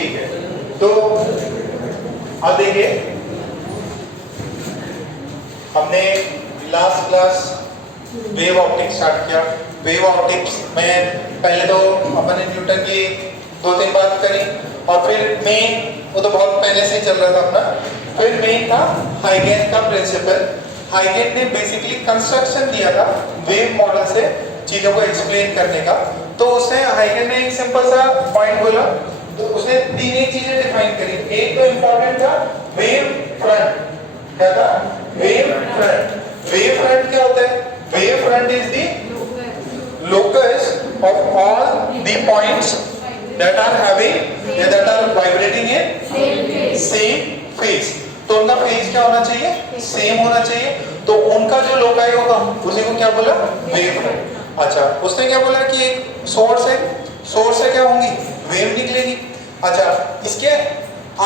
ठीक है, तो अब देखिए हमने last class wave optics start किया। वेव ऑप्टिक्स में पहले तो अपन ने न्यूटन की 2-3 बात करी और फिर मेन वो तो बहुत पहले से ही चल रहा था अपना। फिर मेन था हाइगेन का प्रिंसिपल। हाइगेन ने बेसिकली कंस्ट्रक्शन दिया था वेव मॉडल से चीजों को एक्सप्लेन करने का। तो उसने हाइगेन ने एक सिंपल सा पॉइंट बोला, तो उसने 3 ही चीजें डिफाइन करी। एक तो इंपॉर्टेंट था वेव फ्रंट। क्या था? Wave front. वेव फ्रंट क्या होता है? Wave front is the locus of all the points that are vibrating in same phase। तो उनका फेज क्या होना चाहिए? सेम होना चाहिए। तो उनका जो लोकाई होगा उसी को क्या बोला? Wave front. अच्छा, उसने क्या बोला कि एक सोर्स है, सोर्स से क्या होंगी? वेव निकलेगी। अच्छा, इसके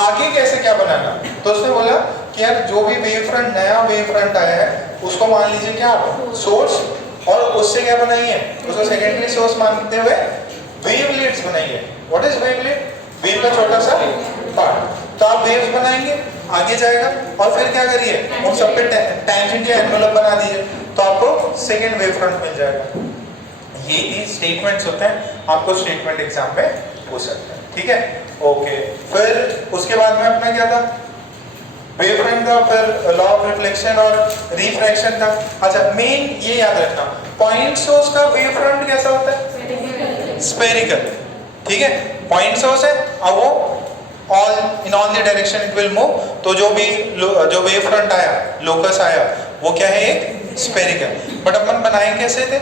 आगे कैसे क्या बनाना? तो उसने बोला कि यार जो भी वेव फ्रंट, नया वेव फ्रंट आया है उसको मान लीजिए क्या सोर्स, और उससे क्या बनाइए? उसको सेकेंडरी सोर्स मानते हुए वेवलेट्स बनाइए। What is wavelet? वेव का छोटा सा पार्ट। तो आप वेव्स बनाएंगे, आगे जाएगा, और फिर क्या करिए? उन सब पे टेंजेंट या एनवेलप बना दीजिए, तो आपको सेकेंड वेव फ्रंट मिल जाएगा। ये स्टेटमेंट्स होते हैं, आपको स्टेटमेंट एग्जाम में हो सकता है। ठीक है, ओके। फिर उसके बाद में अपना क्या था? वेव फ्रंट था, फिर लॉ ऑफ रिफ्लेक्शन और रिफ्रैक्शन था। अच्छा, मेन ये याद रखना, पॉइंट सोर्स का वेव फ्रंट कैसा होता है? स्फेरिकल। ठीक है, पॉइंट सोर्स है, अब वो in all the direction it will move. तो जो वेव फ्रंट आया, लोकस आया, वो क्या है? एक स्फेरिकल। बट अपन बनाए कैसे थे?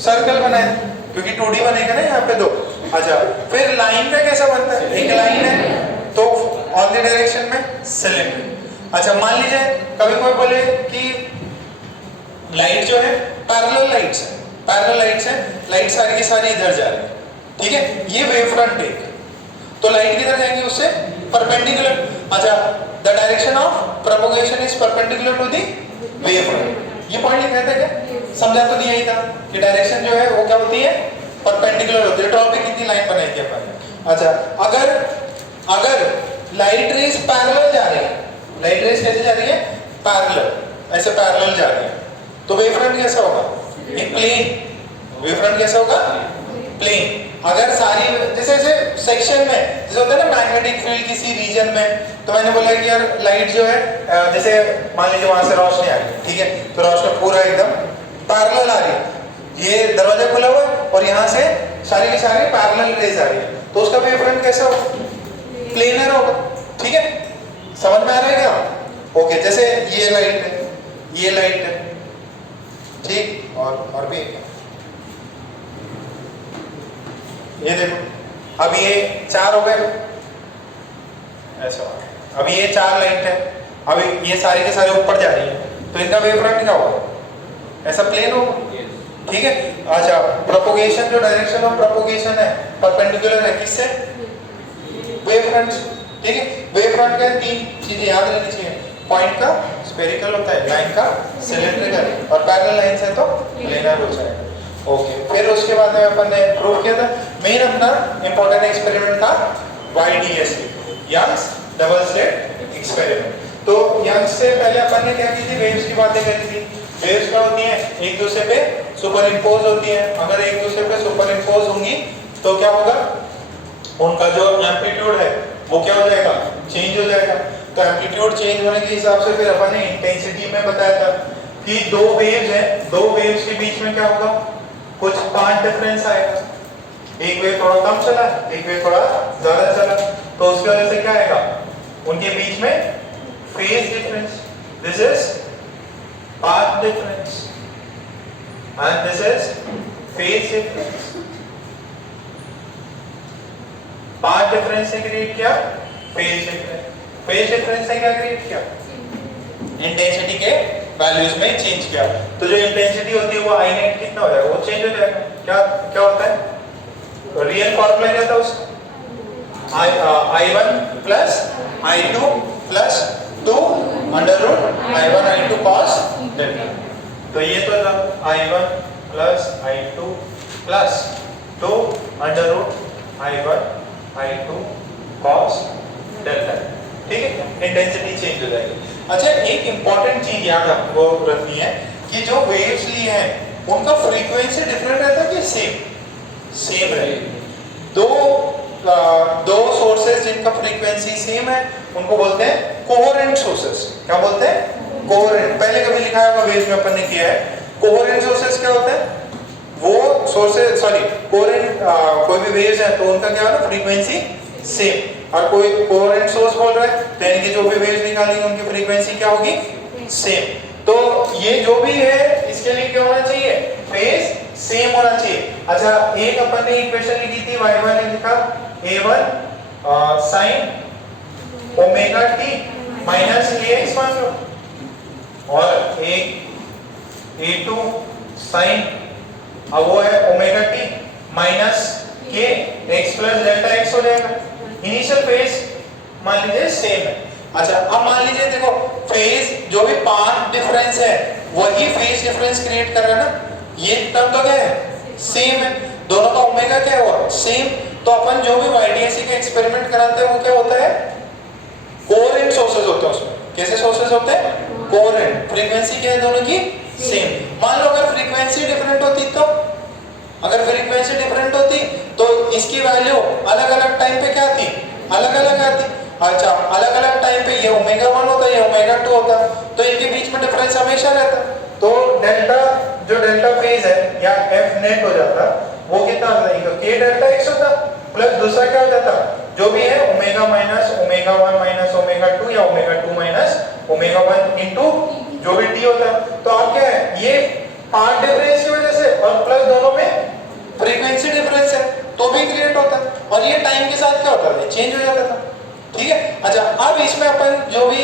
सर्कल बनाए, क्योंकि 2D बनेगा ना यहाँ पे 2। अच्छा, फिर लाइन का कैसा बनता है? एक लाइन है तो ऑल द डायरेक्शन में सिलेंडर। अच्छा, मान लीजिए कभी कोई बोले कि लाइट जो है पैरेलल लाइट्स है, पैरेलल लाइट्स है, लाइट सारी की सारी इधर जा रही है। ठीक है, ये वेव फ्रंट एक, तो लाइट किधर जाएंगी? उससे परपेंडिकुलर। अच्छा, the direction of propagation is perpendicular to the wave front. ये पॉइंट लिखा था क्या? समझा तो दिया ही था कि डायरेक्शन जो है वो क्या होती है? परपेंडिकुलर होती है। टॉप पे कितनी लाइन बनाई थी अपन? अच्छा, अगर लाइट रेज पैरेलल जा रही है, लाइट रेज कैसे जा रही है? पैरेलल, ऐसे पैरेलल जा रही है, तो वेव फ्रंट कैसा होगा? एक प्लेन। वेव फ्रंट कैसा होगा? प्लेन। अगर सारी जैसे सेक्शन में जैसे होता है ना मैग्नेटिक फील्ड किसी रीजन में, तो मैंने बोला कि यार लाइट जो है जैसे मान लीजिए वहां से रोशनी आ रही है, ठीक है, तो रोशनी पूरा एकदम पैरेलल आ रही है, ये दरवाजा खुला हुआ है और यहाँ से सारी की सारी पैरेलल रेज आ रही है, तो उसका वेव फ्रंट कैसा होगा? प्लेनर होगा। ठीक है, समझ में आ रहा है क्या? ओके, जैसे ये लाइट है, ये लाइट है, ठीक, और भी ये देखो, अब ये 4 हो गए ऐसा। अब ये 4 लाइट है, अब ये सारी के सारे ऊपर जा रही है, तो इनका वेव फ्रंट क्या होगा? ऐसा प्लेन होगा। ठीक है, अच्छा, प्रोपगेशन, जो डायरेक्शन ऑफ प्रोपगेशन है परपेंडिकुलर है किससे? Wave front. ठीक है, वेव फ्रंट के 3 चीजें याद रहनी चाहिए। पॉइंट का स्फेरिकल होता है, लाइन का सिलेंड्रिकल, और पैरेलल लाइन से तो प्लेनर हो जाएगा। ओके, फिर उसके बाद में अपन ने प्रूव किया था, मेन अपना इंपॉर्टेंट एक्सपेरिमेंट था YDST, Young's double slit experiment. तो यंग्स से पहले अपन ने क्या की थी? वेव्स की बातें करी थी। वेव्स क्या होती हैं? एक दूसरे पे सुपर इम्पोज होती हैं। अगर एक दूसरे पे सुपर इम्पोज होंगी तो क्या होगा? उनका जो एम्पलीट्यूड है वो क्या हो जाएगा? चेंज हो जाएगा। तो एम्पलीट्यूड चेंज होने के हिसाब से फिर अपन ने इंटेंसिटी में बताया था कि 2 वेव्स हैं, 2 वेव्स के बीच में क्या होगा? कुछ पाथ डिफरेंस आएगा। एक वेव थोड़ा कम चला, एक वेव थोड़ा ज्यादा चला, तो उसकी वजह से क्या आएगा? उनके बीच में phase difference. This is path difference and this is phase difference. Path difference से क्रिएट किया फेज डिफरेंस, फेज डिफरेंस से क्या क्रिएट किया? इंटेंसिटी के वैल्यूज में चेंज किया। तो जो इंटेंसिटी होती है वो I नेट कितना हो जाएगा? वो चेंज हो जाएगा। क्या क्या होता है? रियल फॉर्मूला क्या था उसका? I1 plus I2 plus 2 under root I1 I2 cos delta. तो ये तो था I1 plus I2 plus 2 under root I1 I2 cos delta, ठीक है, इंटेंसिटी चेंज हो जाएगी। अच्छा, एक इंपॉर्टेंट चीज याद आपको रखनी है कि जो वेव्स लिए हैं उनका फ्रीक्वेंसी डिफरेंट रहता है कि सेम रहेगी। दो सोर्सेज जिनका फ्रीक्वेंसी सेम है उनको बोलते हैं कोहेरेंट सोर्सेज। क्या बोलते हैं? कोहेरेंट। पहले कभी लिखा है वेव्स में अपन ने किया है। कोहेरेंट सोर्सेज क्या होता है? वो सोर्सेज कोहेरेंट कोई भी वेव्स है तो उनका क्या होगा? Frequency same. और कोई कोहेरेंट सोर्स बोल रहा है तो यानी कि जो भी वेव्स निकालेंगे उनकी फ्रीक्वेंसी क्या होगी? सेम। तो ये जो भी है इसके लिए क्या होना चाहिए? फेज सेम होना चाहिए। अच्छा, एक अपन ने इक्वेशन लिखी थी, y1 ने लिखा a1 sin omega t minus ax मान लो, और एक a2 sin अब वो है omega t minus k x plus delta x हो जाएगा। इनिशियल फेज मान लीजिए सेम है। अच्छा, अब मान लीजिए देखो फेज जो भी पाथ डिफरेंस है वही फेज डिफरेंस क्रिएट कर रहा है ना। ये टर्म तो क्या है? सेम है। दोनों का ओमेगा क्या हुआ? सेम। तो अपन जो भी YDAC का एक्सपेरिमेंट कराते हैं वो क्या होता है? कोहेरेंट सोर्सेज होते हैं उसमें। कैसे सोर्सेज होते हैं? कोहेरेंट। फ्रीक्वेंसी क्या है दोनों की? सेम। मान लो अगर फ्रीक्वेंसी डिफरेंट होती तो तो इसकी वैल्यू अलग अलग टाइम पे क्या थी? अलग अलग आती। अच्छा, अलग अलग टाइम पे ये ओमेगा 1 होता है, ये ओमेगा 2 होता है, तो इनके बीच में डिफरेंस हमेशा रहता। तो डेल्टा जो डेल्टा फेज है या एफ नेट हो जाता, वो कितना आता है? k डेल्टा x होता प्लस दूसरा क्या हो जाता? जो भी है omega minus omega 1 minus omega 2 या ओमेगा 2 माइनस ओमेगा 1 इनटू जो भी t होता। तो आप क्या है? ये पार्ट डिफरेंस की वजह से और प्लस दोनों में फ्रीक्वेंसी डिफरेंस है तो भी क्रिएट होता है, और ये टाइम के साथ क्या होता है? चेंज हो जाता था। ठीक है। अच्छा, अब इसमें अपन जो भी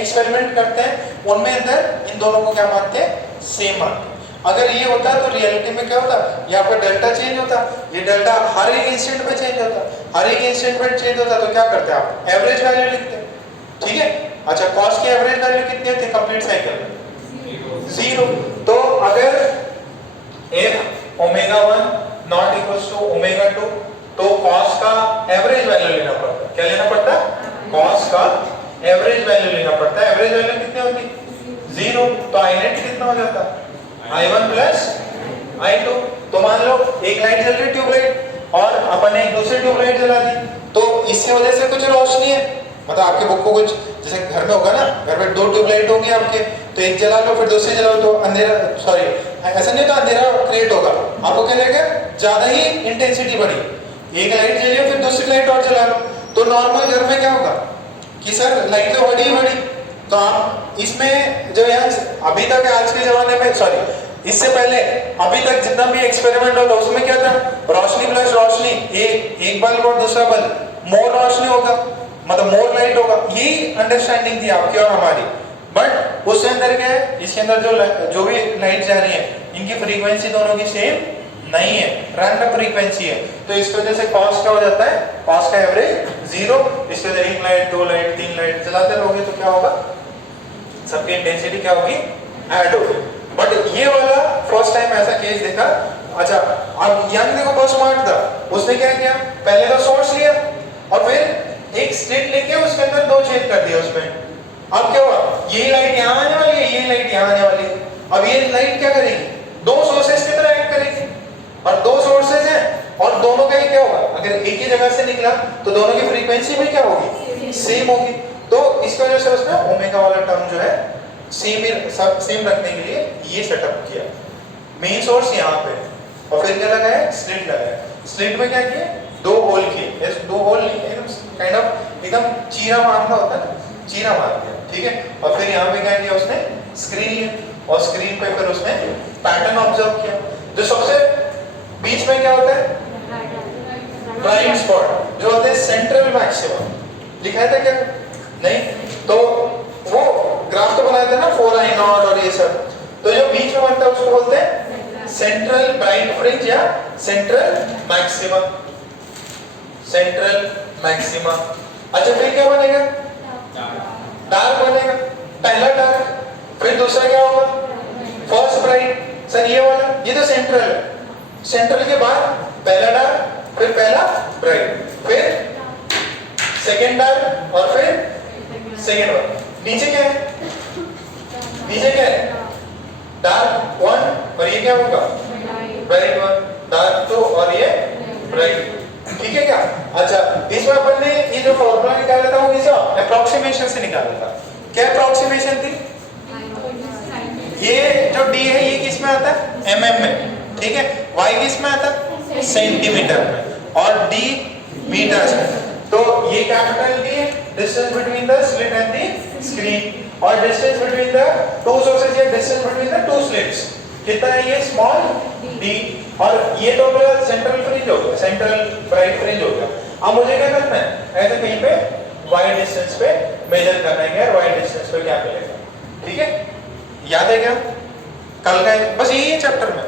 एक्सपेरिमेंट करते हैं उनमें अंदर इन दोनों को क्या मानते हैं? सेम मानते हैं। अगर ये होता तो रियलिटी में क्या होता? यहाँ पर डेल्टा चेंज होता, ये डेल्टा हर एक इंस्टेंट पे चेंज होता, हर एक इंस्टेंट पे चेंज होता। तो क्या करते हैं आप? एवरेज वैल्यू लिखते हैं। ठीक है। अच्छा, कॉस की एवरेज वैल्यू कितनी होती है कंप्लीट साइकिल में? 0। तो अगर if omega 1 not equals to omega 2 तो कॉस का एवरेज वैल्यू लेना पड़ता। क्या लेना पड़ता? कॉस का एवरेज वैल्यू लेना पड़ता है। एवरेज वैल्यू कितनी होती? 0। तो आई नेट कितना हो जाता? I1 plus I2। तो मान लो एक लाइट जल रही ट्यूबलाइट और अपन ने एक दूसरी ट्यूबलाइट जला दी, तो इसकी वजह से कुछ रोशनी है, मतलब आपके बुक को कुछ जैसे घर में होगा ना, घर में 2 ट्यूबलाइट होंगी आपके, तो एक जला लो फिर दूसरी जलाओ तो अंधेरा, सॉरी ऐसा नहीं तो अंधेरा क्रिएट होगा। आपको क्या लगेगा? ज्यादा ही इंटेंसिटी बढ़ी। एक लाइट जलिए फिर दूसरी लाइट और जला लो, तो नॉर्मल घर में क्या होगा कि सर लाइट तो बढ़ी ही बढ़ी। तो आप इसमें जो है अभी तक आज के जमाने में, सॉरी इससे पहले अभी तक जितना भी एक्सपेरिमेंट होगा उसमें क्या था? रोशनी प्लस रोशनी, एक बल्ब और दूसरा बल्ब, मोर रोशनी होगा मतलब मोर लाइट होगा। यही अंडरस्टैंडिंग थी आपकी और हमारी। बट उसके अंदर क्या है? इसके अंदर जो भी लाइट जा रही है इनकी फ्रीक्वेंसी दोनों की सेम नहीं है, रैंडम फ्रीक्वेंसी है। तो इस वजह से कॉस्ट क्या हो जाता है? कॉस्ट का एवरेज 0। इसके अंदर 1 लाइट 2 लाइट 3 लाइट चलाते रहोगे तो क्या होगा? सबकी इंटेंसिटी क्या होगी? ऐड होगी। बट ये वाला फर्स्ट टाइम ऐसा केस देखा। अच्छा, अब यंग देखो बहुत स्मार्ट था, उसने क्या किया? पहले तो सोर्स लिया और फिर एक स्लिट लेके उसके अंदर 2 छेद कर दिया उसमें। अब क्या हुआ? ये लाइट यहाँ आने वाली है, ये लाइट यहाँ आने वाली है। अब ये लाइट क्या करेगी? 2 सोर्सेज की तरह एक्ट करेगी, और 2 सोर्सेज हैं और दोनों का ही क्या होगा? अगर एक ही जगह से निकला तो दोनों की फ्रीक्वेंसी भी क्या होगी? सेम होगी। तो इस वजह से उसने ओमेगा वाला टर्म जो है सेम रखने के लिए ये सेटअप किया। मेन सोर्स यहाँ पे और फिर क्या लगाया? स्लिट लगाया। स्लिट में क्या किया? 2 होल किए। 2 होल नहीं, एकदम काइंड ऑफ एकदम चीरा मारना होता है, चीरा मार दिया। ठीक है। और फिर यहाँ पे क्या किया उसने? स्क्रीन लिया और स्क्रीन पे फिर उसने पैटर्न ऑब्जर्व किया। जो सबसे बीच में क्या होता है? ब्लाइंड स्पॉट जो होते हैं सेंट्रल मैक्सिमम। दिखाया था क्या? नहीं। तो वो ग्राफ तो बनाया था ना 4i0 और ये सब, तो जो बीच में बनता है उसको बोलते हैं सेंट्रल ब्राइट फ्रिंज या सेंट्रल मैक्सिमा। Central maxima. अच्छा, फिर क्या बनेगा? डार्क बनेगा। पहला डार्क, फिर दूसरा क्या होगा? First bright. सर ये वाला, ये तो सेंट्रल है। सेंट्रल के बाद पहला डार्क, फिर पहला ब्राइट, फिर सेकेंड डार्क और फिर सेकेंड वन। नीचे क्या है? नीचे क्या है? डार्क वन और ये क्या होगा? Bright one. डार्क टू और ये ब्राइट। ठीक है क्या? अच्छा, इसमें अपन ने ये जो फॉर्मूला निकाला था वो किसे अप्रोक्सीमेशन से निकाला था। क्या अप्रोक्सीमेशन थी? ये जो डी है ये किस में आता है? mm में। ठीक है, y किस में आता है? सेंटीमीटर में। और d मीटर में। तो ये कैपिटल डी है, distance between the slit and the screen, और distance between the two sources या distance between the two slits कितना है? ये स्मॉल d। और ये तो मेरा सेंट्रल फ्रिंज हो गया, सेंट्रल ब्राइट फ्रिंज हो गया। अब मुझे क्या करना है? ऐसे कहीं पे y डिस्टेंस पे मेजर करना है यार, y डिस्टेंस पे क्या मिलेगा। ठीक है, याद है क्या? कल का बस यही है चैप्टर में,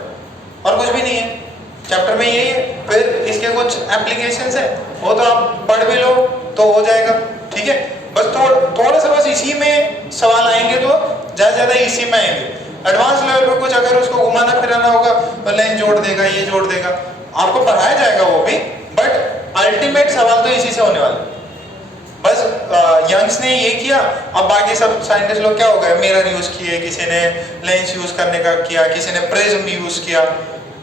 और कुछ भी नहीं है चैप्टर में, यही है। फिर इसके कुछ एप्लीकेशंस है, वो तो आप पढ़ भी लो तो हो जाएगा। ठीक है, बस थोड़ा सा बस इसी में सवाल आएंगे तो ज्यादा इसी में आएंगे। एडवांस लेवल पे कुछ अगर उसको घुमाना फिराना होगा तो लाइन जोड़ देगा, ये जोड़ देगा, आपको पढ़ाया जाएगा वो भी, बट अल्टीमेट सवाल तो इसी से होने वाला है। बस यंग्स ने ये किया, अब बाकी सब साइंटिस्ट लोग क्या हो गए? मिरर यूज किए, किसी ने लेंस यूज करने का किया, किसी ने प्रिज्म यूज किया।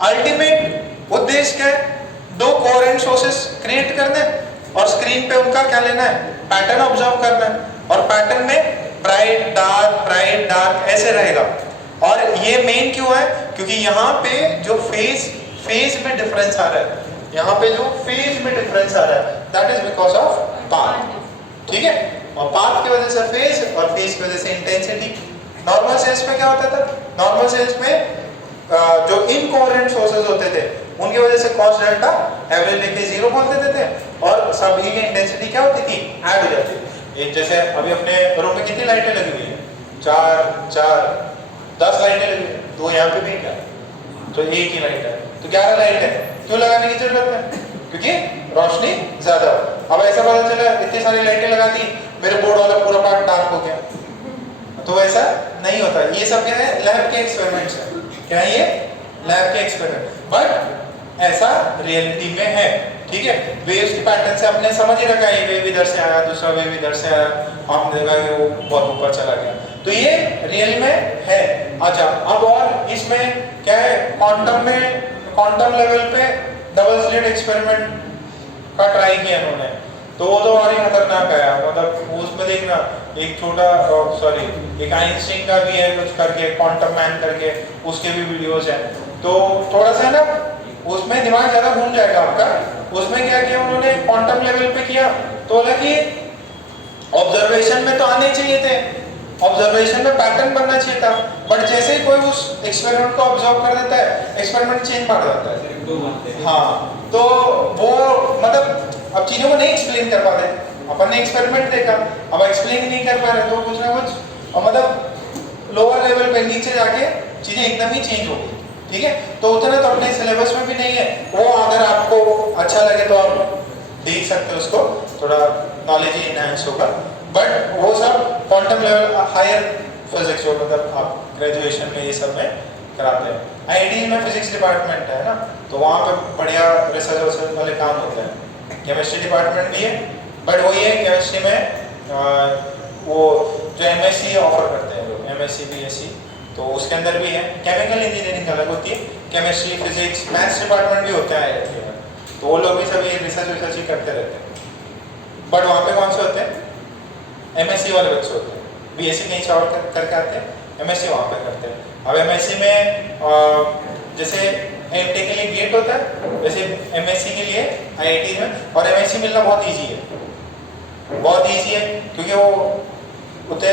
अल्टीमेट उद्देश्य क्या है? दो कोहेरेंट सोर्सेस क्रिएट करने और स्क्रीन पे उनका क्या लेना है? पैटर्न ऑब्जर्व करना है, और पैटर्न में ब्राइट डार्क ऐसे रहेगा। और ये मेन क्यों है? क्योंकि यहाँ पे जो फेज में डिफरेंस आ रहा है, यहाँ पे जो फेज में डिफरेंस आ रहा है, that is because of path. ठीक है, और पाथ की वजह से फेज, और फेज की वजह से इंटेंसिटी। नॉर्मल सेल्स में क्या होता था? नॉर्मल सेल्स में जो इनकोहेरेंट सोर्सेज होते थे उनकी वजह से कॉस डेल्टा एवरेज लेके 0 बोल देते थे, और सभी की इंटेंसिटी क्या होती थी? ऐड हो जाती थी। एक जैसे अभी अपने रूम में कितनी लाइटें लगी हुई है? 10 लाइटें लगी हुई, 2 यहाँ पे भी क्या, तो एक ही लाइट है, तो 11 लाइट है। क्यों लगाने की जरूरत है? क्योंकि रोशनी ज्यादा हो। अब ऐसा पता चला इतनी सारी लाइटें लगा दी, मेरे बोर्ड वाला पूरा पार्ट डार्क हो गया, तो ऐसा नहीं होता। ये सब क्या है? लैब के एक्सपेरिमेंट्स है। क्या है ये? लैब के एक्सपेरिमेंट, बट ऐसा रियलिटी में है। ठीक है, वेव्स के पैटर्न से आपने समझ ही रखा, ये वेव इधर से आया, दूसरा वेव इधर से आया, हमने देखा कि वो बहुत ऊपर चला गया, तो ये रियल में है। अच्छा, अब और इसमें क्या है? क्वांटम लेवल पे डबल स्लिट एक्सपेरिमेंट का ट्राई किया उन्होंने, तो वो तो और ही खतरनाक है। मतलब उसमें देखना, एक छोटा एक आइंस्टीन का भी है कुछ करके, क्वांटम मैन करके, उसके भी वीडियोस हैं। तो थोड़ा सा ना उसमें दिमाग ज्यादा घूम जाएगा आपका। उसमें क्या किया उन्होंने? क्वांटम लेवल पे किया, तो हालांकि ऑब्जर्वेशन में तो आने चाहिए थे, ऑब्जर्वेशन में पैटर्न बनना चाहिए था, बट जैसे ही कोई उस एक्सपेरिमेंट को ऑब्जर्व कर देता है, एक्सपेरिमेंट चेंज मार देता है। हाँ, तो वो मतलब अब चीजों को नहीं एक्सप्लेन कर पाते। अपन ने एक्सपेरिमेंट देखा, अब एक्सप्लेन नहीं कर पा रहे, तो कुछ ना कुछ मतलब लोअर लेवल पे नीचे जाके चीजें एकदम ही चेंज हो गई। ठीक है, तो उतना तो अपने सिलेबस में भी नहीं है। वो अगर आपको अच्छा लगे तो आप देख सकते हो, उसको थोड़ा नॉलेज ही इनहैंस होगा। बट वो सब क्वांटम लेवल हायर फिजिक्स जो मतलब आप ग्रेजुएशन में ये सब में कराते हैं। आईआईटी में फिजिक्स डिपार्टमेंट है ना, तो वहाँ पे बढ़िया रिसर्च वाले काम होते हैं। केमिस्ट्री डिपार्टमेंट भी है, बट वही है केमिस्ट्री में वो जो एमएससी ऑफर करते हैं लोग, एमएससी बीएससी, तो उसके अंदर भी है। केमिकल इंजीनियरिंग अलग होती है, केमिस्ट्री फिजिक्स मैथ्स डिपार्टमेंट भी होता है आईआईटी में, तो वो लोग भी सभी रिसर्च ही करते रहते हैं। बट वहाँ पे कौन से होते हैं? एमएससी वाले बच्चे होते हैं। बीएससी कहीं से और करके आते हैं, एमएससी वहाँ पे करते हैं। अब एमएससी में जैसे एमटेक के लिए गेट होता है, वैसे एमएससी के लिए आईआईटी में, और एमएससी मिलना बहुत इजी है, बहुत इजी है, क्योंकि वो उतने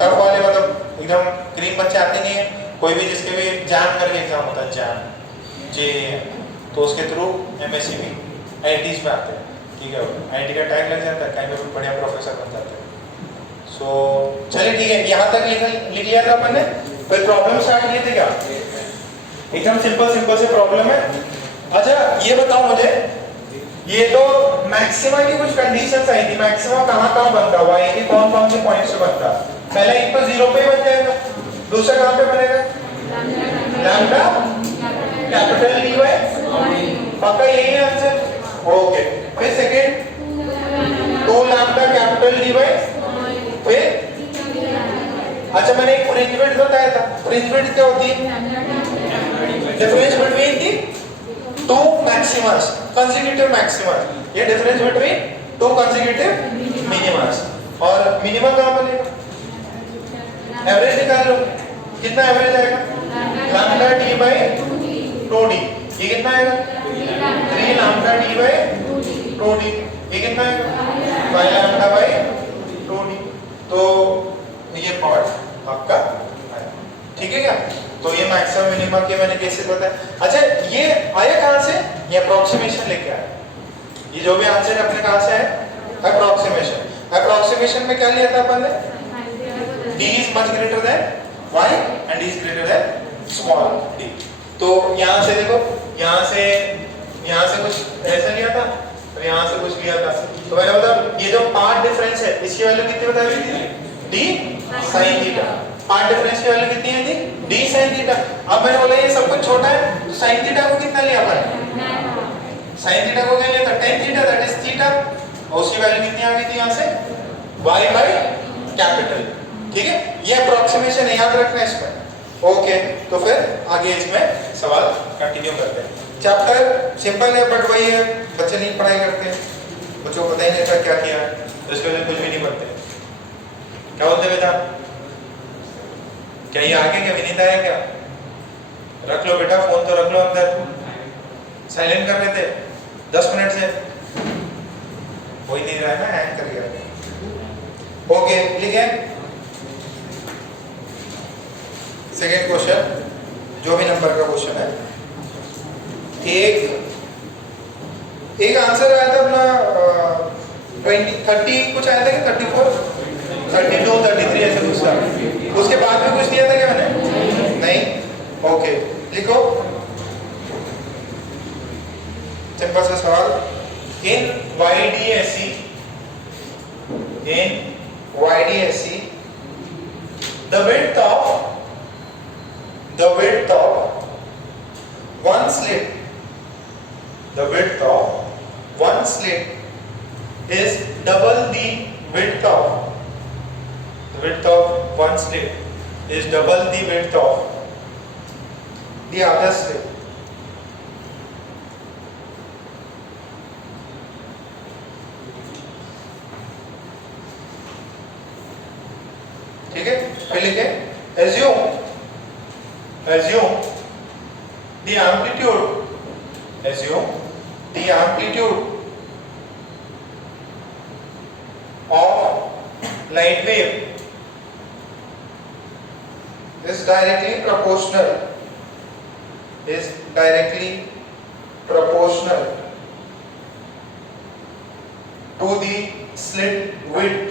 टफ वाले मतलब एकदम क्रीम बच्चे आते नहीं है। कोई भी जिसके भी जैम करके एग्जाम होता है, जैम जे, तो उसके थ्रू एमएससी भी आईआईटीज में आते हैं। ठीक है, आईआईटी का टैग लग जाता है, कहीं पे बढ़िया प्रोफेसर बन जाते हैं। सो चलिए ठीक है, यहाँ तक लिख लिया था अपन ने। फिर प्रॉब्लम स्टार्ट किए थे क्या? एकदम सिंपल से प्रॉब्लम है। अच्छा ये बताओ मुझे, ये तो मैक्सिमा की कुछ कंडीशंस आई थी। मैक्सिमा कहाँ बनता हुआ है, कौन से पॉइंट से बनता? पहला एक तो 0 पे बन जाएगा, दूसरा कहाँ पे बनेगा? लैम्डा कैपिटल डी वाई, पक्का यही है आंसर? ओके। फिर second 2 lambda capital D by फिर अच्छा मैंने एक फ्रिंज विड्थ बताया था, फ्रिंज विड्थ क्या होती है? Difference between the two maxima consecutive maxima, ये difference between two consecutive minima. और मिनिमम कहां बनेगा? एवरेज निकाल लो, कितना एवरेज आएगा? लैम्डा डी बाई 2d, ये कितना आएगा? 3 लैम्डा डी बाई 2d, ये कितना आएगा? 5 लैम्डा बाई 2d। तो ये पार्ट आपका आया, ठीक है क्या? तो ये मैक्सिमम मिनिमम के मैंने केसेस बताया। अच्छा ये आया कहां से? ये अप्रोक्सीमेशन लेके आया, ये जो भी आंसर है अपने कहां से है? अप्रोक्सीमेशन। अप्रोक्सीमेशन में क्या लिया था अपन ने? d is much greater than y and d is greater than small d। तो यहां से देखो, यहां से कुछ ऐसा लिया था और यहां से कुछ लिया था। तो मैंने बोला ये जो पार्ट डिफरेंस है इसकी वैल्यू कितनी बताई हुई थी? d sin theta. Path difference की वैल्यू कितनी है थी? d sin theta. अब मैंने बोला ये सब कुछ छोटा है तो sin थीटा को कितना लिया अपन? sin थीटा को क्या लिया था? tan theta, that is theta. और उसकी वैल्यू कितनी आ गई थी यहां से? y बाय कैपिटल, ठीक है? ये अप्रोक्सीमेशन है, याद रखना है इसमें। ओके, तो फिर आगे इसमें सवाल कंटिन्यू करते हैं। चैप्टर सिंपल है बट वही है, बच्चे नहीं पढ़ाई करते हैं, बच्चों को पता ही नहीं था क्या किया, तो इसके वजह कुछ भी नहीं पढ़ते। क्या बोलते बेटा? क्या ये आगे क्या विनीता है क्या? रख लो बेटा फोन, तो रख लो अंदर, साइलेंट कर लेते 10 मिनट से, हो ही नहीं रहा है ना, हैंग कर गया। ओके लिखे सेकेंड क्वेश्चन, जो भी नंबर का क्वेश्चन है। एक आंसर आया था अपना 30 कुछ आया था कि 34, 32, 33 ऐसे कुछ था। उसके बाद में कुछ दिया था क्या मैंने? नहीं। ओके लिखो, सिंपल सा सवाल। इन YDSE the width of one slit is double the width of the other slit. ठीक है, फिर लिखे assume the amplitude of light wave is directly proportional to the slit width.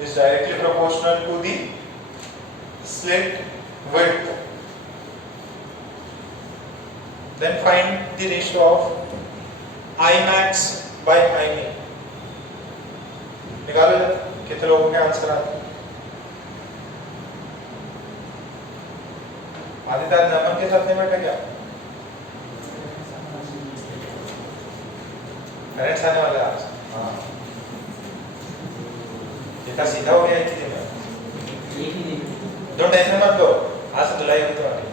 Is directly proportional to the slit width. Then find the ratio of I max by I min. निकालो कितने लोगों के answer आते हैं? आदित्य नमन के साथ नहीं बैठा क्या? पेरेंट्स आने वाले आज। हाँ इतना सीधा हो गया एक ही दिन में। डोंट टेंशन मत लो, आज से धुलाई होगी तुम्हारी।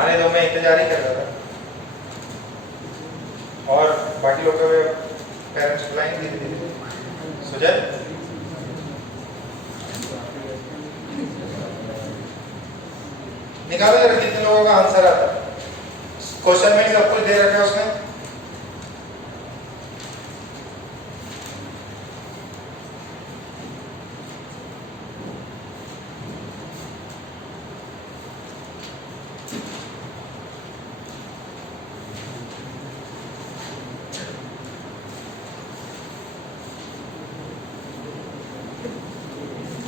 आने दो, मैं इंतजार ही कर रहा था। और बाकी लोग के पेरेंट्स बुलाएंगे धीरे धीरे। सुजय निकालो जरा कितने लोगों का आंसर आता है। क्वेश्चन में सब कुछ दे रखा है उसने।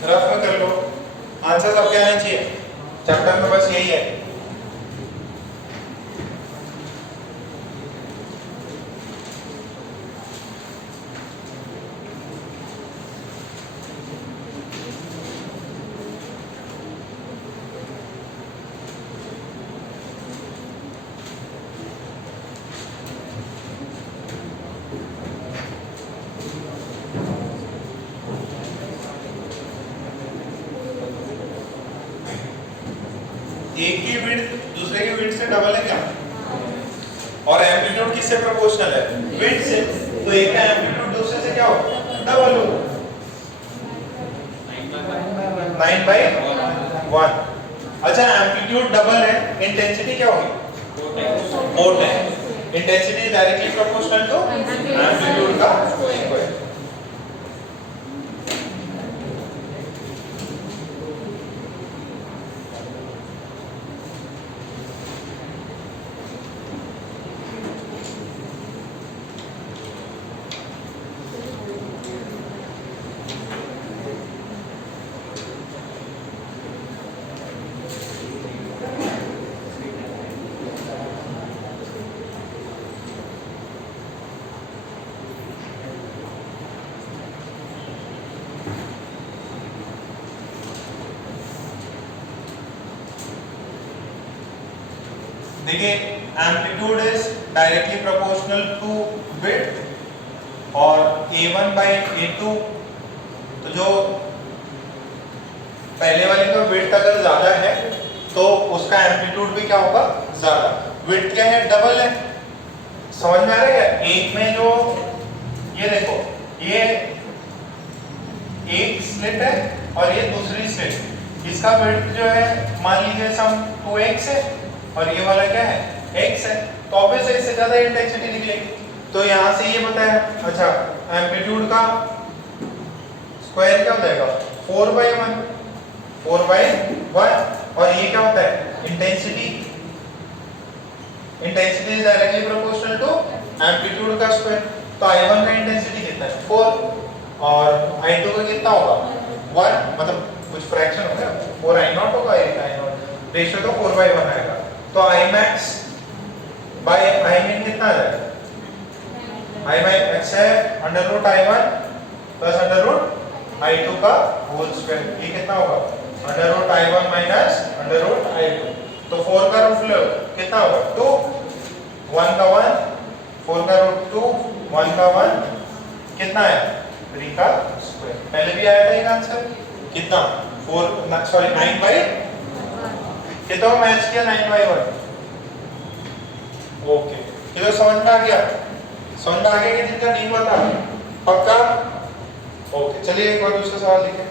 रफ में कर लो, आंसर सबके आने चाहिए। चैप्टर में बस यही है। एक की विड्थ दूसरे की विड्थ से डबल है क्या? और एम्पलीट्यूड किससे प्रोपोर्शनल है? विड्थ से। तो एक का एम्पलीट्यूड दूसरे से क्या हो? डबल हो। 9/1। अच्छा एम्पलीट्यूड डबल है, इंटेंसिटी क्या होगी? 4 time. Intensity directly proportional to amplitude का स्क्वायर। देखिए amplitude is directly proportional to width और a1/a2। तो जो पहले वाले का विड्थ अगर ज्यादा है तो उसका एम्पलीट्यूड भी क्या होगा? ज्यादा। विड्थ क्या है? डबल है। समझ में आ रहा है क्या? एक में जो ये देखो ये एक स्लिट है और ये दूसरी स्लिट, इसका विड्थ जो है मान लीजिए सम 2x है और ये वाला क्या है? x है। तो ऑब्वियस है इससे ज्यादा इंटेंसिटी निकलेगी। तो यहां से ये बताया। अच्छा एम्पलीट्यूड का स्क्वायर क्या हो जाएगा? 4/1। 4/1 और ये क्या होता है? Intensity. Intensity is directly proportional to amplitude का स्क्वायर। तो I1 का इंटेंसिटी कितना है? 4 और I2 का कितना होगा? 1। मतलब कुछ फ्रैक्शन हो गया, 4I0 होगा, 8I0। रेशियो तो 4/1 आएगा। तो Imax by Imin कितना आ जाएगा? Imax है √I1 प्लस √I2 का होल स्क्वायर। ये कितना होगा? √I1 minus √I2। तो 4 का रूट लो कितना होगा? 2। 1 का 1, 4 का √2, 1 का 1 कितना है? 3 का स्क्वायर। पहले भी आया था एक आंसर कितना? 9/1 कितना मैच किया? 9/1। ओके ये तो समझ में आ गया। समझ में आ गया कि जिनका नहीं पता पक्का? ओके चलिए एक बार दूसरा सवाल लिखें।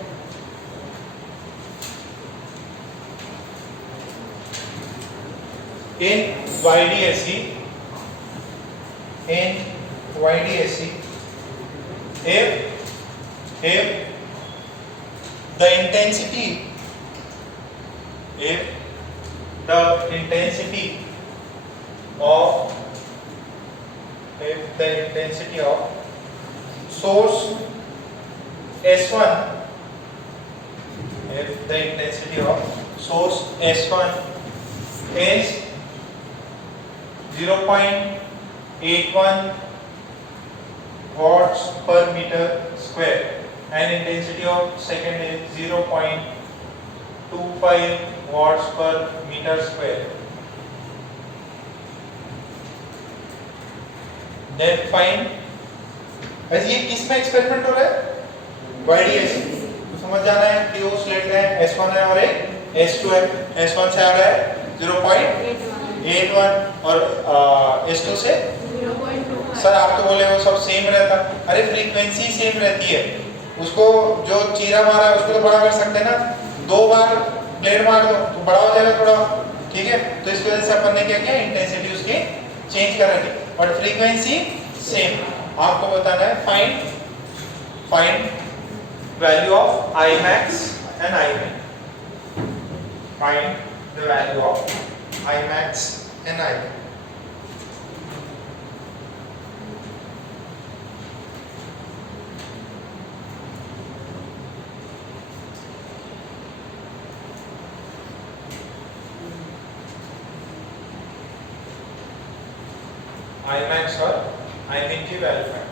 in YDSE if the intensity of source S1 is 0.81 watts per meter square and intensity of second is 0.25 watts per meter square, then find। ऐसे ये किस में एक्सपेरिमेंट हो रहा है? YDSE। तो समझ जाना है कि वो स्लिट है S1 है और एक S2 है। S1 से आ रहा है 0.81 और S2 से 0.25। सर आप तो बोले वो सब सेम रहता। अरे फ्रीक्वेंसी सेम रहती है, उसको जो चीरा मारा है उसको तो बड़ा कर सकते हैं ना। 2 बार ब्लेड मार दो तो बड़ा हो जाएगा थोड़ा, ठीक है। तो इसकी वजह से अपन ने क्या किया? इंटेंसिटी उसकी चेंज कर रखी बट फ्रीक्वेंसी सेम। आपको बताना है find value of Imax and Imin। Find the value of Imax and Imin। Imax और Imin की वैल्यू है।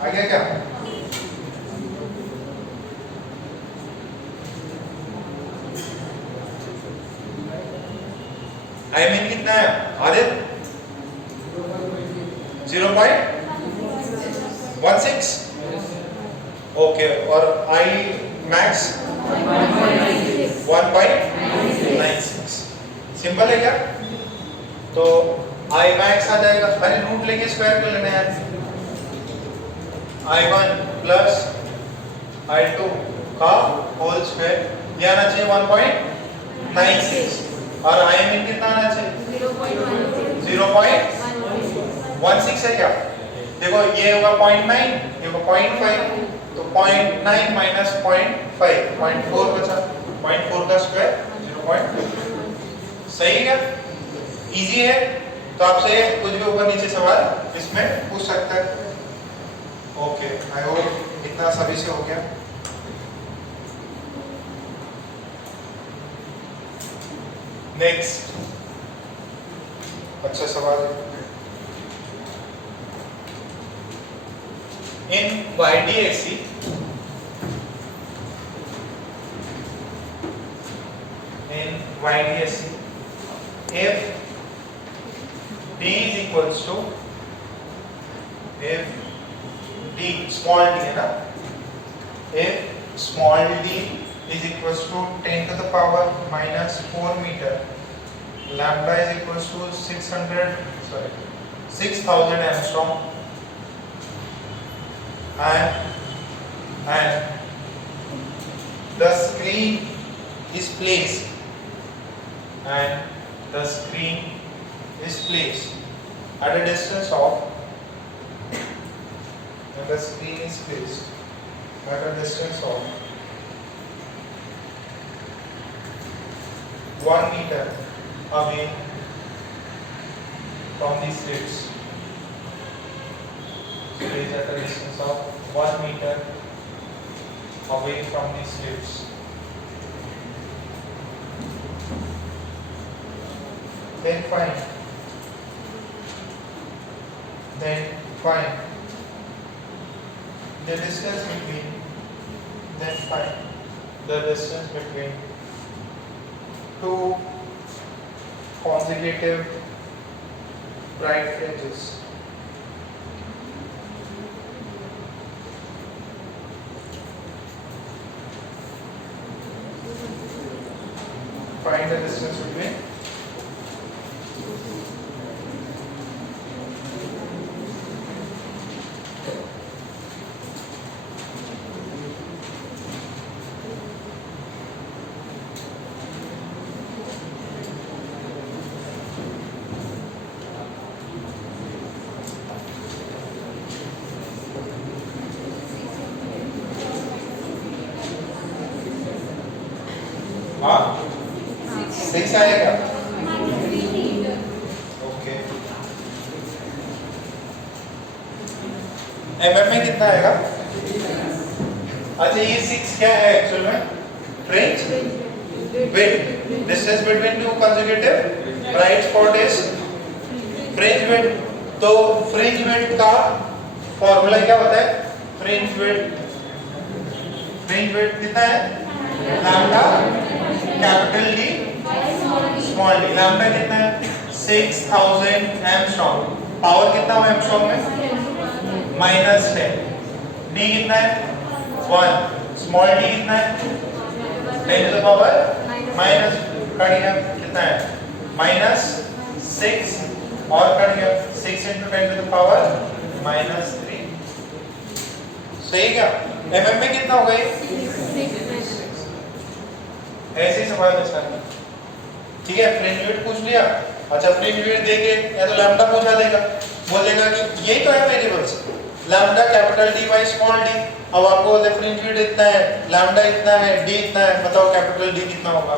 आ गया क्या? आई मीन कितना है आदित्य? 0.16 ओके, और आई मैक्स 1.96। सिंपल है क्या? तो आई मैक्स आ जाएगा, अरे रूट लेके स्क्वायर कर लेना है। I1 प्लस I2 का होल स्क्वायर, ये आना चाहिए 1.96, और आई मीन कितना आना चाहिए? 0.16 है क्या? देखो ये होगा 0.9, ये होगा 0.5, तो 0.9 माइनस 0.5, 0.4 बचा, 0.4 का स्क्वायर 0. सही है क्या? इजी है। तो आपसे कुछ भी ऊपर नीचे सवाल इसमें पूछ सकता है। ओके, आई होप इतना सभी से हो गया। नेक्स्ट अच्छा सवाल है। इन YDAC if D is equals to, if D small d है ना, if small d is equals to 10 to the power minus 4 meter, lambda is equals to 6000 angstrom, and the screen is placed at a distance of, and the screen is placed at a distance of 1 meter away from the slits. Placed at a distance of 1 meter away from the slits. Then find the distance between two consecutive bright fringes. Find the distance between हाँ 6 आएगा। Okay, mm में कितना आएगा? अच्छा, ये 6 क्या है actual में? Fringe width, distance between two consecutive bright spot is fringe width. तो फ्रिंज विड्थ का फॉर्मूला क्या होता है? फ्रिंज विड्थ कितना है? Lambda capital D small D. Lambda कितना है? 6000 एंगस्ट्रॉम। पावर कितना हो एंगस्ट्रॉम में? -10। डी कितना है? 1। स्मॉल डी कितना है? 10 to the power minus, cut गया कितना है? -6 और कट गया 6 into 10 to the power -3। सही क्या? mm में कितना हो गई? 6। ऐसे ही सवाल है इसका। ठीक है, फ्रिंज विड्थ पूछ लिया। अच्छा, फ्रिंज विड्थ देके या तो लैम्डा पूछा देगा, बोलेगा कि यही तो है variables, lambda capital D by small D. अब आपको बोलते फ्रिंज विड्थ इतना है, लैम्डा इतना है, डी इतना है, बताओ कैपिटल डी कितना होगा?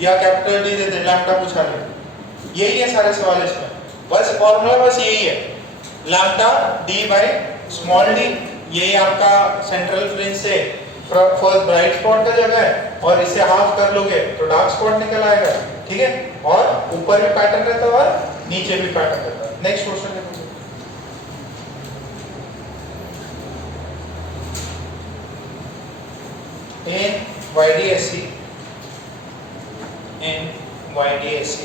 या कैपिटल डी दे दे, लैम्डा पूछा ले। यही है सारे सवाल इसमें, बस फॉर्मूला बस यही है, lambda D by small D. यही आपका सेंट्रल फ्रिंज से फर्स्ट ब्राइट स्पॉट का जगह है, और इसे हाफ कर लोगे तो डार्क स्पॉट निकल आएगा। ठीक है, और ऊपर भी पैटर्न रहता है और नीचे भी पैटर्न रहता है। नेक्स्ट क्वेश्चन देखो। YDSC in YDSC।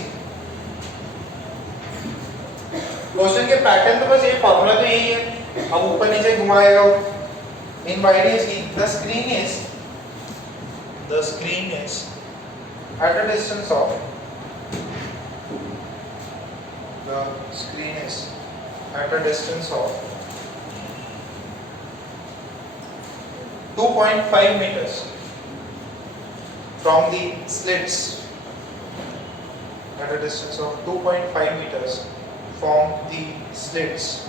क्वेश्चन के पैटर्न तो बस ये फॉर्मूला तो यही है, अब ऊपर नीचे घुमाएगा। इन YDSC the screen is at a distance of the screen is at a distance of 2.5 meters from the slits, at a distance of 2.5 meters from the slits.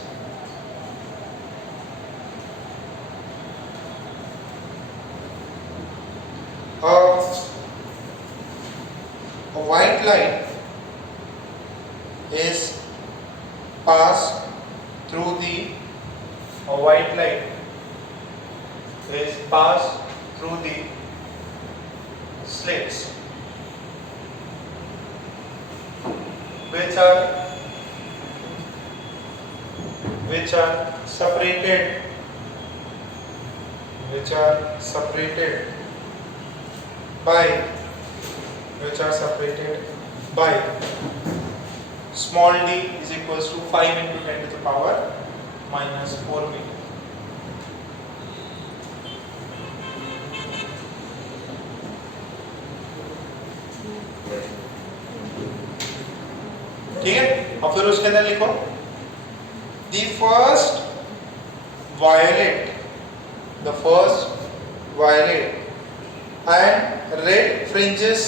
A white light is passed through the slits which are separated by small d is equals to 5 into 10 to the power minus 4 meter। ठीक है, और फिर उसके अंदर लिखो the first violet and red fringes,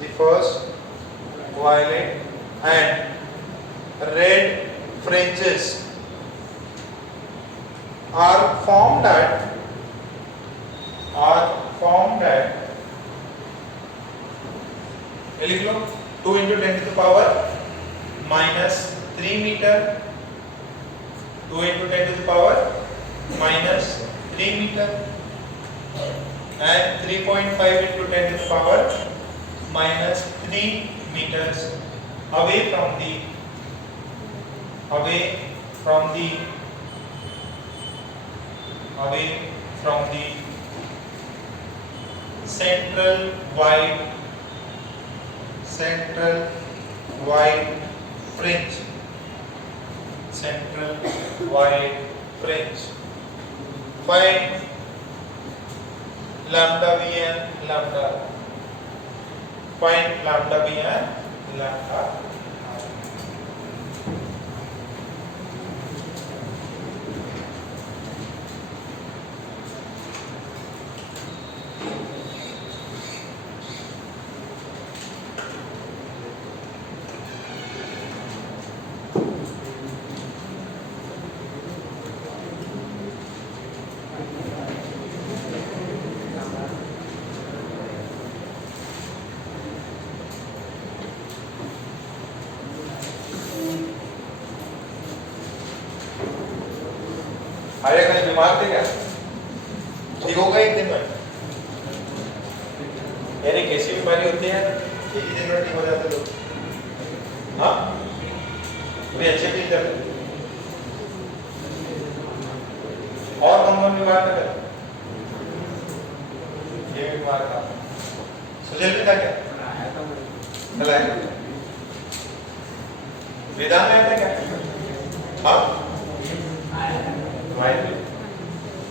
the first violet and red fringes are formed at लिख लो 2 into 10 to the power minus 3 meter, 2 into 10 to the power minus 3 meter and 3.5 into 10 to the power minus 3 meters away from the central wide fringe, find lambda v and lambda r, find lambda v and lambda r। अरे कहीं बीमार थे क्या? ठीक होगा एक दिन में? यार एक ऐसी बीमारी होती है एक ही दिन में ठीक हो जाते लोग। हाँ, वे अच्छे फील करते। और कौन बीमार था? ये बीमार था। सुजल भी था क्या? चला है। वेदांत आया था क्या? हाँ,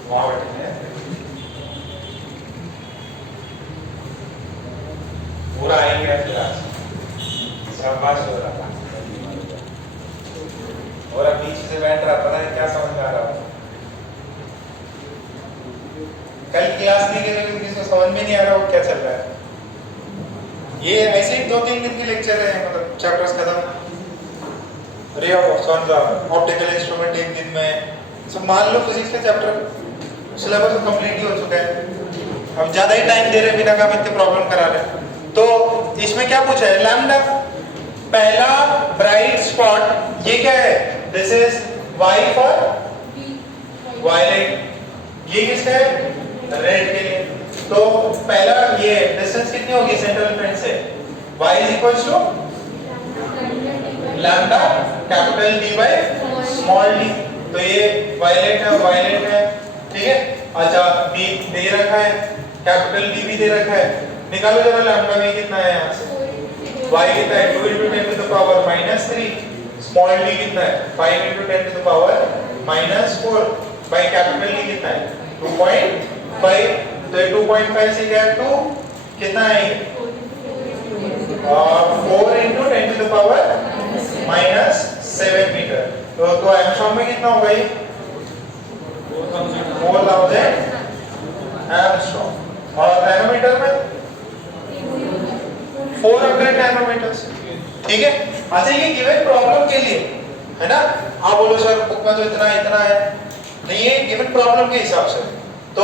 वहाँ बैठे हैं। पूरा आएंगे शाबाश हो रहा और अब बीच से बैठ रहा, पता नहीं क्या समझ में आ रहा। कल क्लास नहीं की तो किसी को समझ में नहीं आ रहा वो क्या चल रहा है। ये ऐसे ही 2-3 दिन के लेक्चर है, मतलब चैप्टर्स खत्म। रे ऑफ ऑप्टिकल इंस्ट्रूमेंट एक दिन में। सब मान लो फिजिक्स का चैप्टर सिलेबस तो कंप्लीट ही हो चुका है, अब ज्यादा ही टाइम दे रहे बिना काम इतने प्रॉब्लम करा रहे। तो इसमें क्या पूछा है? लैम्डा, पहला ब्राइट स्पॉट ये क्या है? This is Y for violet, ये किसका है? रेड के लिए। तो पहला ये डिस्टेंस कितनी होगी सेंट्रल फ्रेंड से? y is equals to lambda capital D by small d। तो ये वायलेट है, ठीक है। अच्छा, b दे रखा है, कैपिटल डी भी दे रखा है, निकालो जरा लैम्डा भी कितना है यहाँ से, y कितना है 2 into 10 to the power -3, small d कितना है 5 into 10 to the power -4 by capital D कितना है 2.5, तो ये 2.5 से क्या है 2 कितना है 4 into 10 to the power -7 metre, तो एंगस्ट्रॉम में कितना होगा ये 4000 एंगस्ट्रॉम, और नैनोमीटर में 400 नैनोमीटर। ठीक है, अच्छा ये गिवन प्रॉब्लम के लिए है ना, आप बोलो सर बुक में तो इतना इतना है, नहीं है गिवन प्रॉब्लम के हिसाब से। तो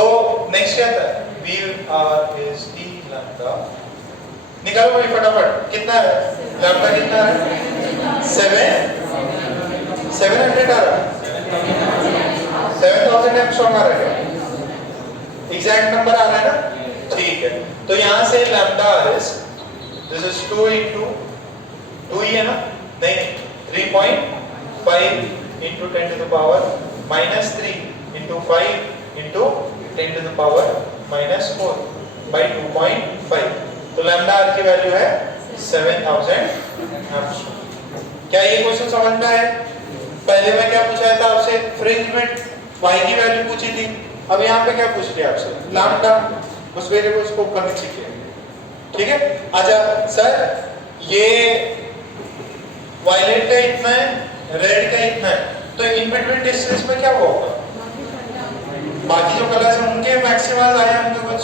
नेक्स्ट क्या था v r is d lambda, निकालो भाई फटाफट कितना है लैम्डा कितना है 700 आ रहा है 7000 एंगस्ट्रॉम आ रहा है, एग्जैक्ट नंबर आ रहा है ना, ठीक है। तो यहाँ से lambda is this is 2 into 2 ही है ना, नहीं 3.5 into 10 to the power -3 into 5 into 10 to the power -4 by 2.5, तो लैम्डा r की वैल्यू है 7000 एंगस्ट्रॉम। क्या ये क्वेश्चन समझ में आया? पहले मैं क्या पूछा था आपसे, फ्रिंज में y की वैल्यू पूछी थी, अब यहाँ पे क्या पूछ लिया आपसे लैम्डा, उस वेरिएबल्स को करने सीखे। ठीक है, अच्छा सर ये वायलेट का इतना है, रेड का इतना है, तो इन बिटवीन डिस्टेंस में क्या होगा, बाकी जो कलर्स हैं उनके मैक्सिमम आए होंगे कुछ।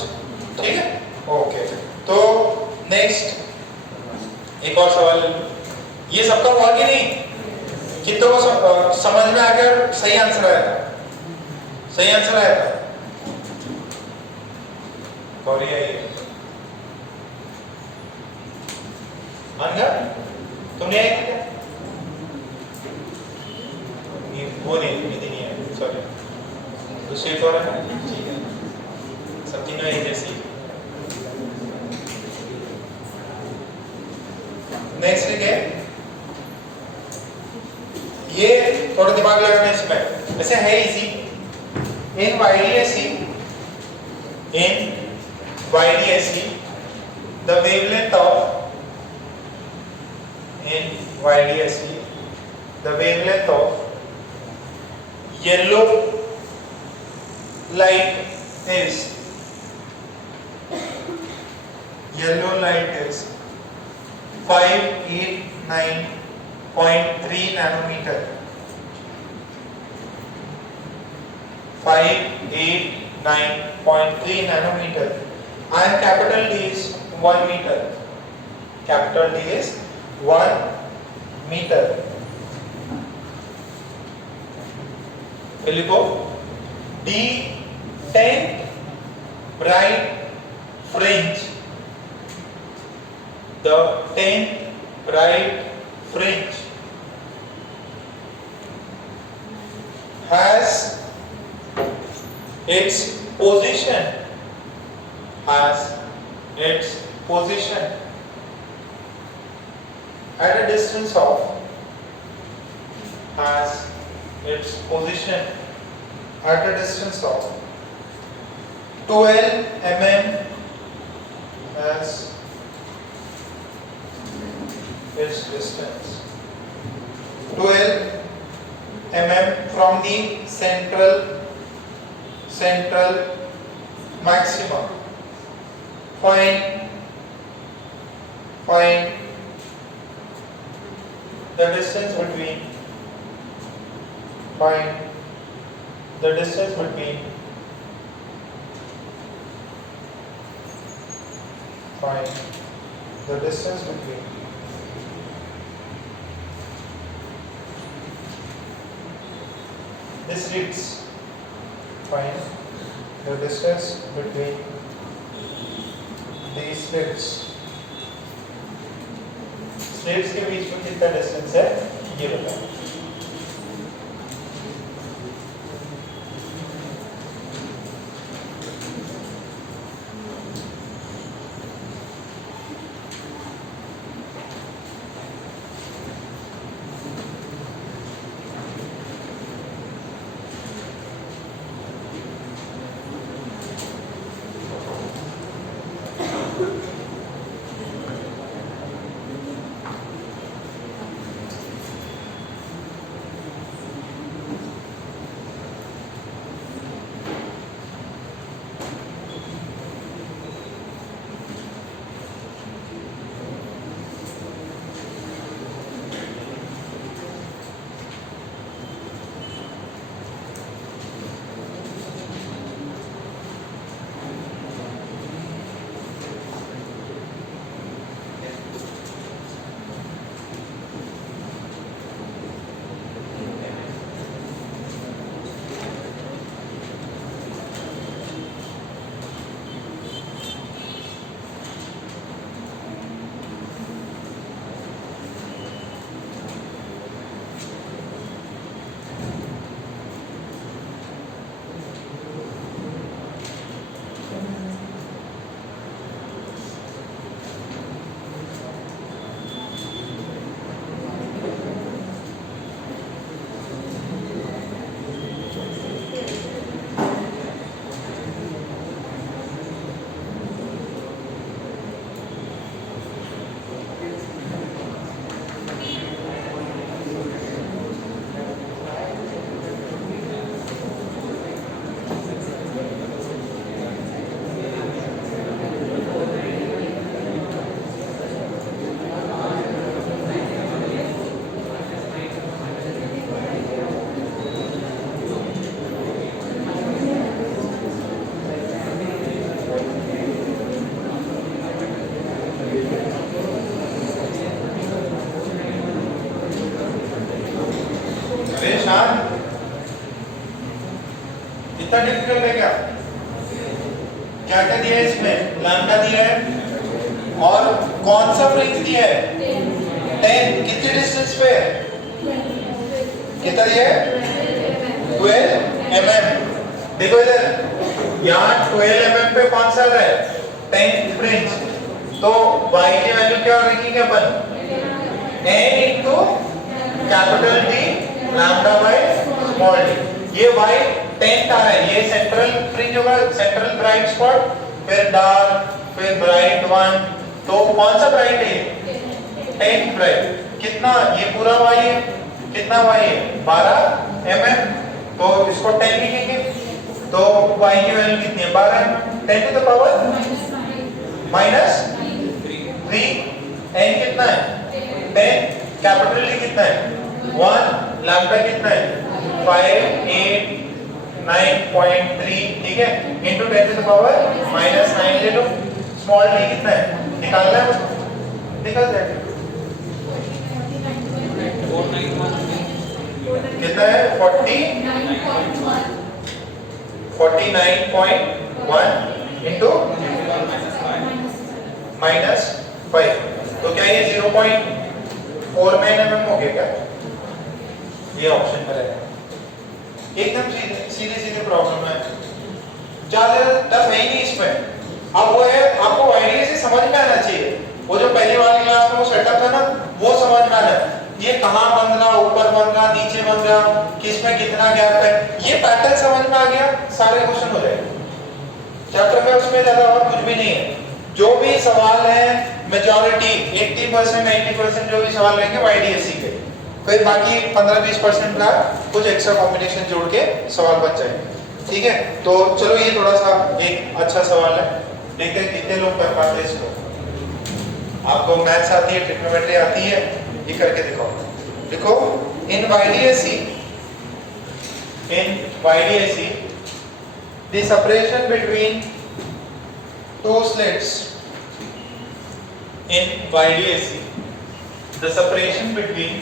ठीक है, ओके। तो नेक्स्ट एक और सवाल, ये सबका हुआ कि नहीं, कितनों को समझ में आ गया, सही आंसर आया था, सही आंसर आया था, और ये आंगा तुमने आया क्या, वो नहीं है, सॉरी दूसरी तो है, ठीक है, सब तीनों एक जैसी। नेक्स्ट है ये, थोड़ा दिमाग लगाना इसमें, वैसे है easy, in YDSE the wavelength of yellow light is 589.3 nanometer, 589.3 nanometer, and capital D is 1 meter, capital D is 1 meter। लिखो D 10th bright fringe, the 10th bright fringe has its position at a distance of 12 mm as its distance, 12 mm from the central maximum. Find the distance between this reads, find the distance between these slits के बीच में कितना distance है ये बताओ। इतना difficult है क्या? क्या क्या दिया है इसमें? लैम्डा दिया है और कौन सा फ्रिंज दिया है? 10। कितनी डिस्टेंस पे है? कितना दिया है? 12 mm। देखो इधर, यहाँ 12 mm पे कौन सा रहा है? 10 फ्रिंज। तो y की वैल्यू क्या रखेंगे अपन? n into capital D lambda by small d। ये y 10 आ रहा है, ये सेंट्रल फ्रिंज होगा, सेंट्रल ब्राइट स्पॉट, फिर डार्क, फिर ब्राइट वन। तो कौन सा ब्राइट है? 10 ब्राइट। कितना? ये पूरा y है, कितना y है? 12 mm। तो इसको 10 लिखेंगे, तो y की वैल्यू कितनी है? 12। 10 टू द पावर -3। n कितना है? 10। कैपिटल D कितना है? 1। लैम्डा कितना है? 589.3, ठीक है, इंटू 10 टू द पावर -9 ले लो। स्मॉल d कितना है? निकालना है, निकाल जाएगा। कितना है? 49.1 इंटू -5। तो क्या ये 0.49 mm हो गया क्या? ये ऑप्शन में रहेगा। एकदम सीधे सीधे प्रॉब्लम है, ज्यादा टफ है ही नहीं इसमें। अब वो है, आपको आइडिया से समझ में आना चाहिए। वो जो पहली वाली क्लास में वो सेटअप था ना, वो समझ में आना है। ये कहाँ बन रहा, ऊपर बन रहा, नीचे बन रहा, किस में कितना गैप है, ये पैटर्न समझ में आ गया, सारे क्वेश्चन हो जाएंगे चैप्टर में। उसमें ज्यादा और कुछ भी नहीं है। जो भी सवाल है मेजॉरिटी 80% 90% जो भी सवाल रहेंगे वो आईडीएससी के, फिर बाकी 15-20% का कुछ एक्स्ट्रा कॉम्बिनेशन जोड़ के सवाल बच जाएंगे, ठीक है। तो चलो ये थोड़ा सा एक अच्छा सवाल है, देखते हैं कितने लोग कर पाते हैं इसको। आपको मैथ्स आती है, ट्रिग्नोमेट्री आती है, ये करके दिखाओ। देखो, इन YDSE the separation between two slits in YDSE, the separation between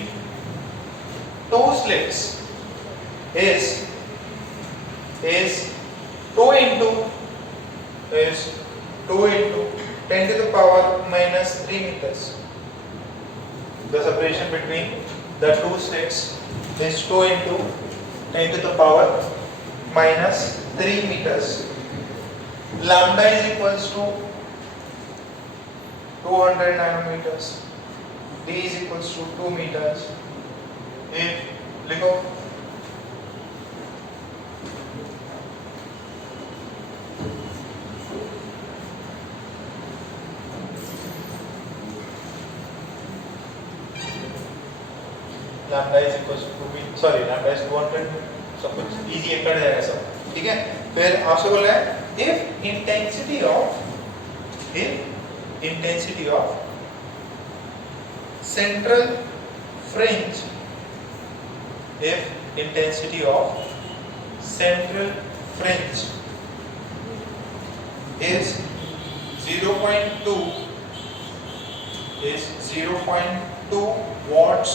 two slits is 2 into 10 to the power -3 meters. The separation between the two slits is 2 into 10 to the power -3 meters. Lambda is equals to 200 nanometers. D is equals to 2 meters. If लिखो, lambda is equals to 2 meter, sorry, lambda is 200, सब कुछ easy cut जाएगा सब, ठीक है। फिर आपसे बोल रहा है if intensity of central fringe is 0.2 watts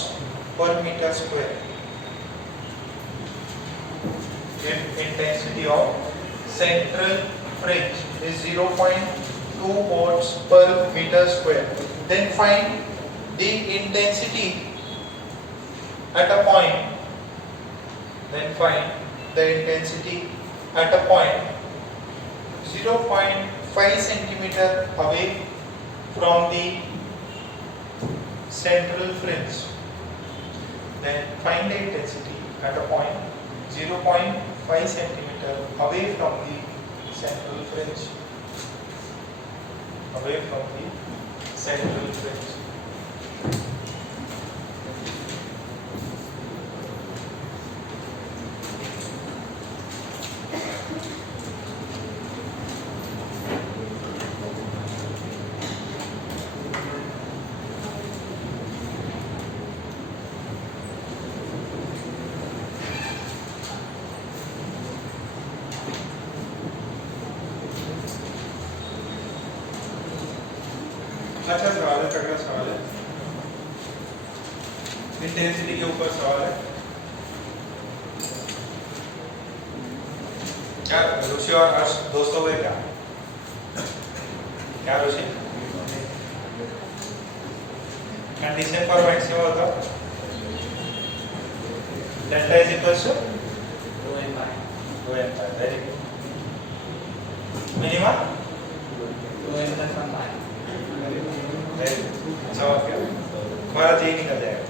per meter square. If intensity of central fringe is 0.2 watts per meter square, then find the intensity at a point. Then find the intensity at a point 0.5 centimeter away from the central fringe. Then find the intensity at a point 0.5 centimeter away from the central fringe. Away from the central fringe. अच्छा सवाल है, तगड़ा सवाल है, intensity के ऊपर सवाल है। क्या ऋषि और हर्ष दोस्तों हुए क्या? क्या ऋषि? कंडीशन फॉर मैक्सिमम होता delta is equals to 2n pi, very good. Minimum 2n plus 1 pi। Very good. अच्छा हो गया, हमारा जी निकल जाएगा।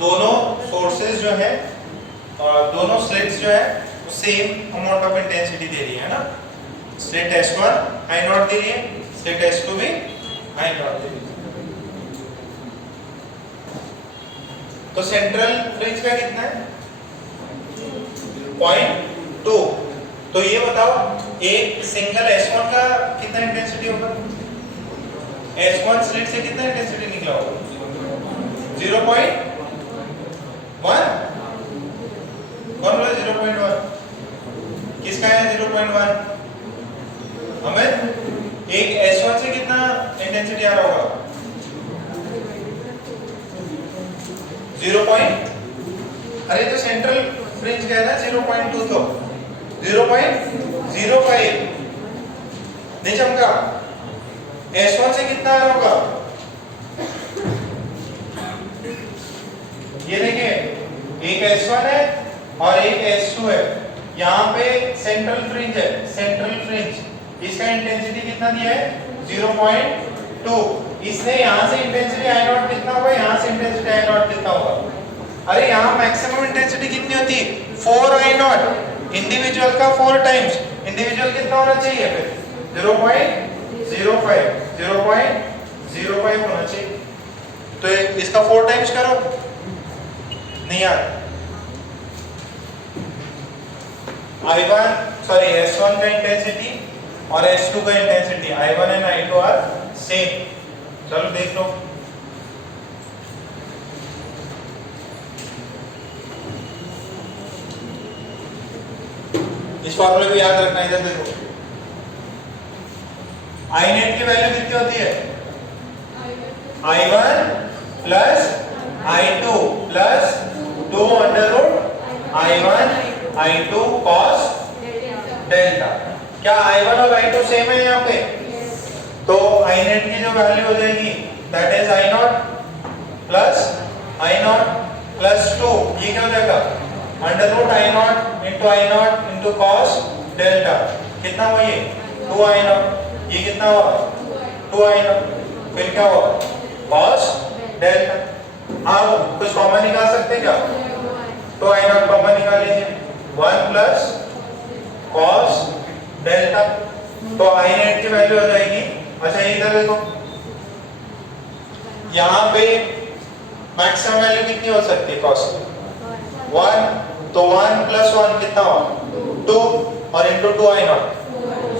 दोनों सोर्सेज जो है दोनों स्लिट्स जो है वो सेम अमाउंट ऑफ इंटेंसिटी दे रही है ना। Slit S1 I not they रही है, स्लिट S2 भी I नॉट दे रही है। तो सेंट्रल फ्रिंज का कितना है? 0.2। तो ये बताओ एक सिंगल S1 का कितना इंटेंसिटी होगा? S1 स्लिट से कितना इंटेंसिटी निकला होगा? 0.1। कौन बोला 0.1? किसका है 0.1? हमें एक S1 से कितना इंटेंसिटी आ रहा होगा? 0. अरे तो सेंट्रल फ्रिंज का है ना 0.2, तो 0.05 नहीं चमका। S1 से कितना आ रहा होगा? ये देखिए एक S1 है और एक S2 है। यहाँ पे सेंट्रल फ्रिंज है, सेंट्रल फ्रिंज इसका इंटेंसिटी कितना दिया है? 0.2। इसने यहाँ से इंटेंसिटी I नॉट कितना होगा, यहाँ से इंटेंसिटी I नॉट कितना होगा? अरे यहाँ मैक्सिमम इंटेंसिटी कितनी होती है? 4 I नॉट। इंडिविजुअल का 4 टाइम्स, इंडिविजुअल कितना होना चाहिए फिर? 0.05 0.05 होना चाहिए। तो इसका 4 टाइम्स करो, नहीं यार। S1 का इंटेंसिटी और S2 का intensity I1 and I2 are same. चलो देख लो। इस फॉर्मूले को याद रखना, इधर देखो। I नेट की वैल्यू कितनी होती है? I1 plus I2 plus 2 under root I1 I2 cos delta. क्या I1 और I2 सेम है यहाँ पे? तो I नेट की जो वैल्यू हो जाएगी that is I not plus 2, ये क्या हो जाएगा? Under root I not into cos delta. कितना हुआ ये? 2 I नॉट। ये कितना हुआ? 2 I नॉट। फिर क्या हुआ? cos delta. आप कुछ कॉमन निकाल सकते हैं क्या? तो I नॉट कॉमन निकाल लीजिए, 1 प्लस cos डेल्टा। तो I नेट की वैल्यू हो जाएगी। अच्छा इधर देखो, यहाँ पे मैक्सिमम वैल्यू कितनी हो सकती है cos की? 1। तो 1 प्लस 1 कितना हुआ? 2 और into 2 I not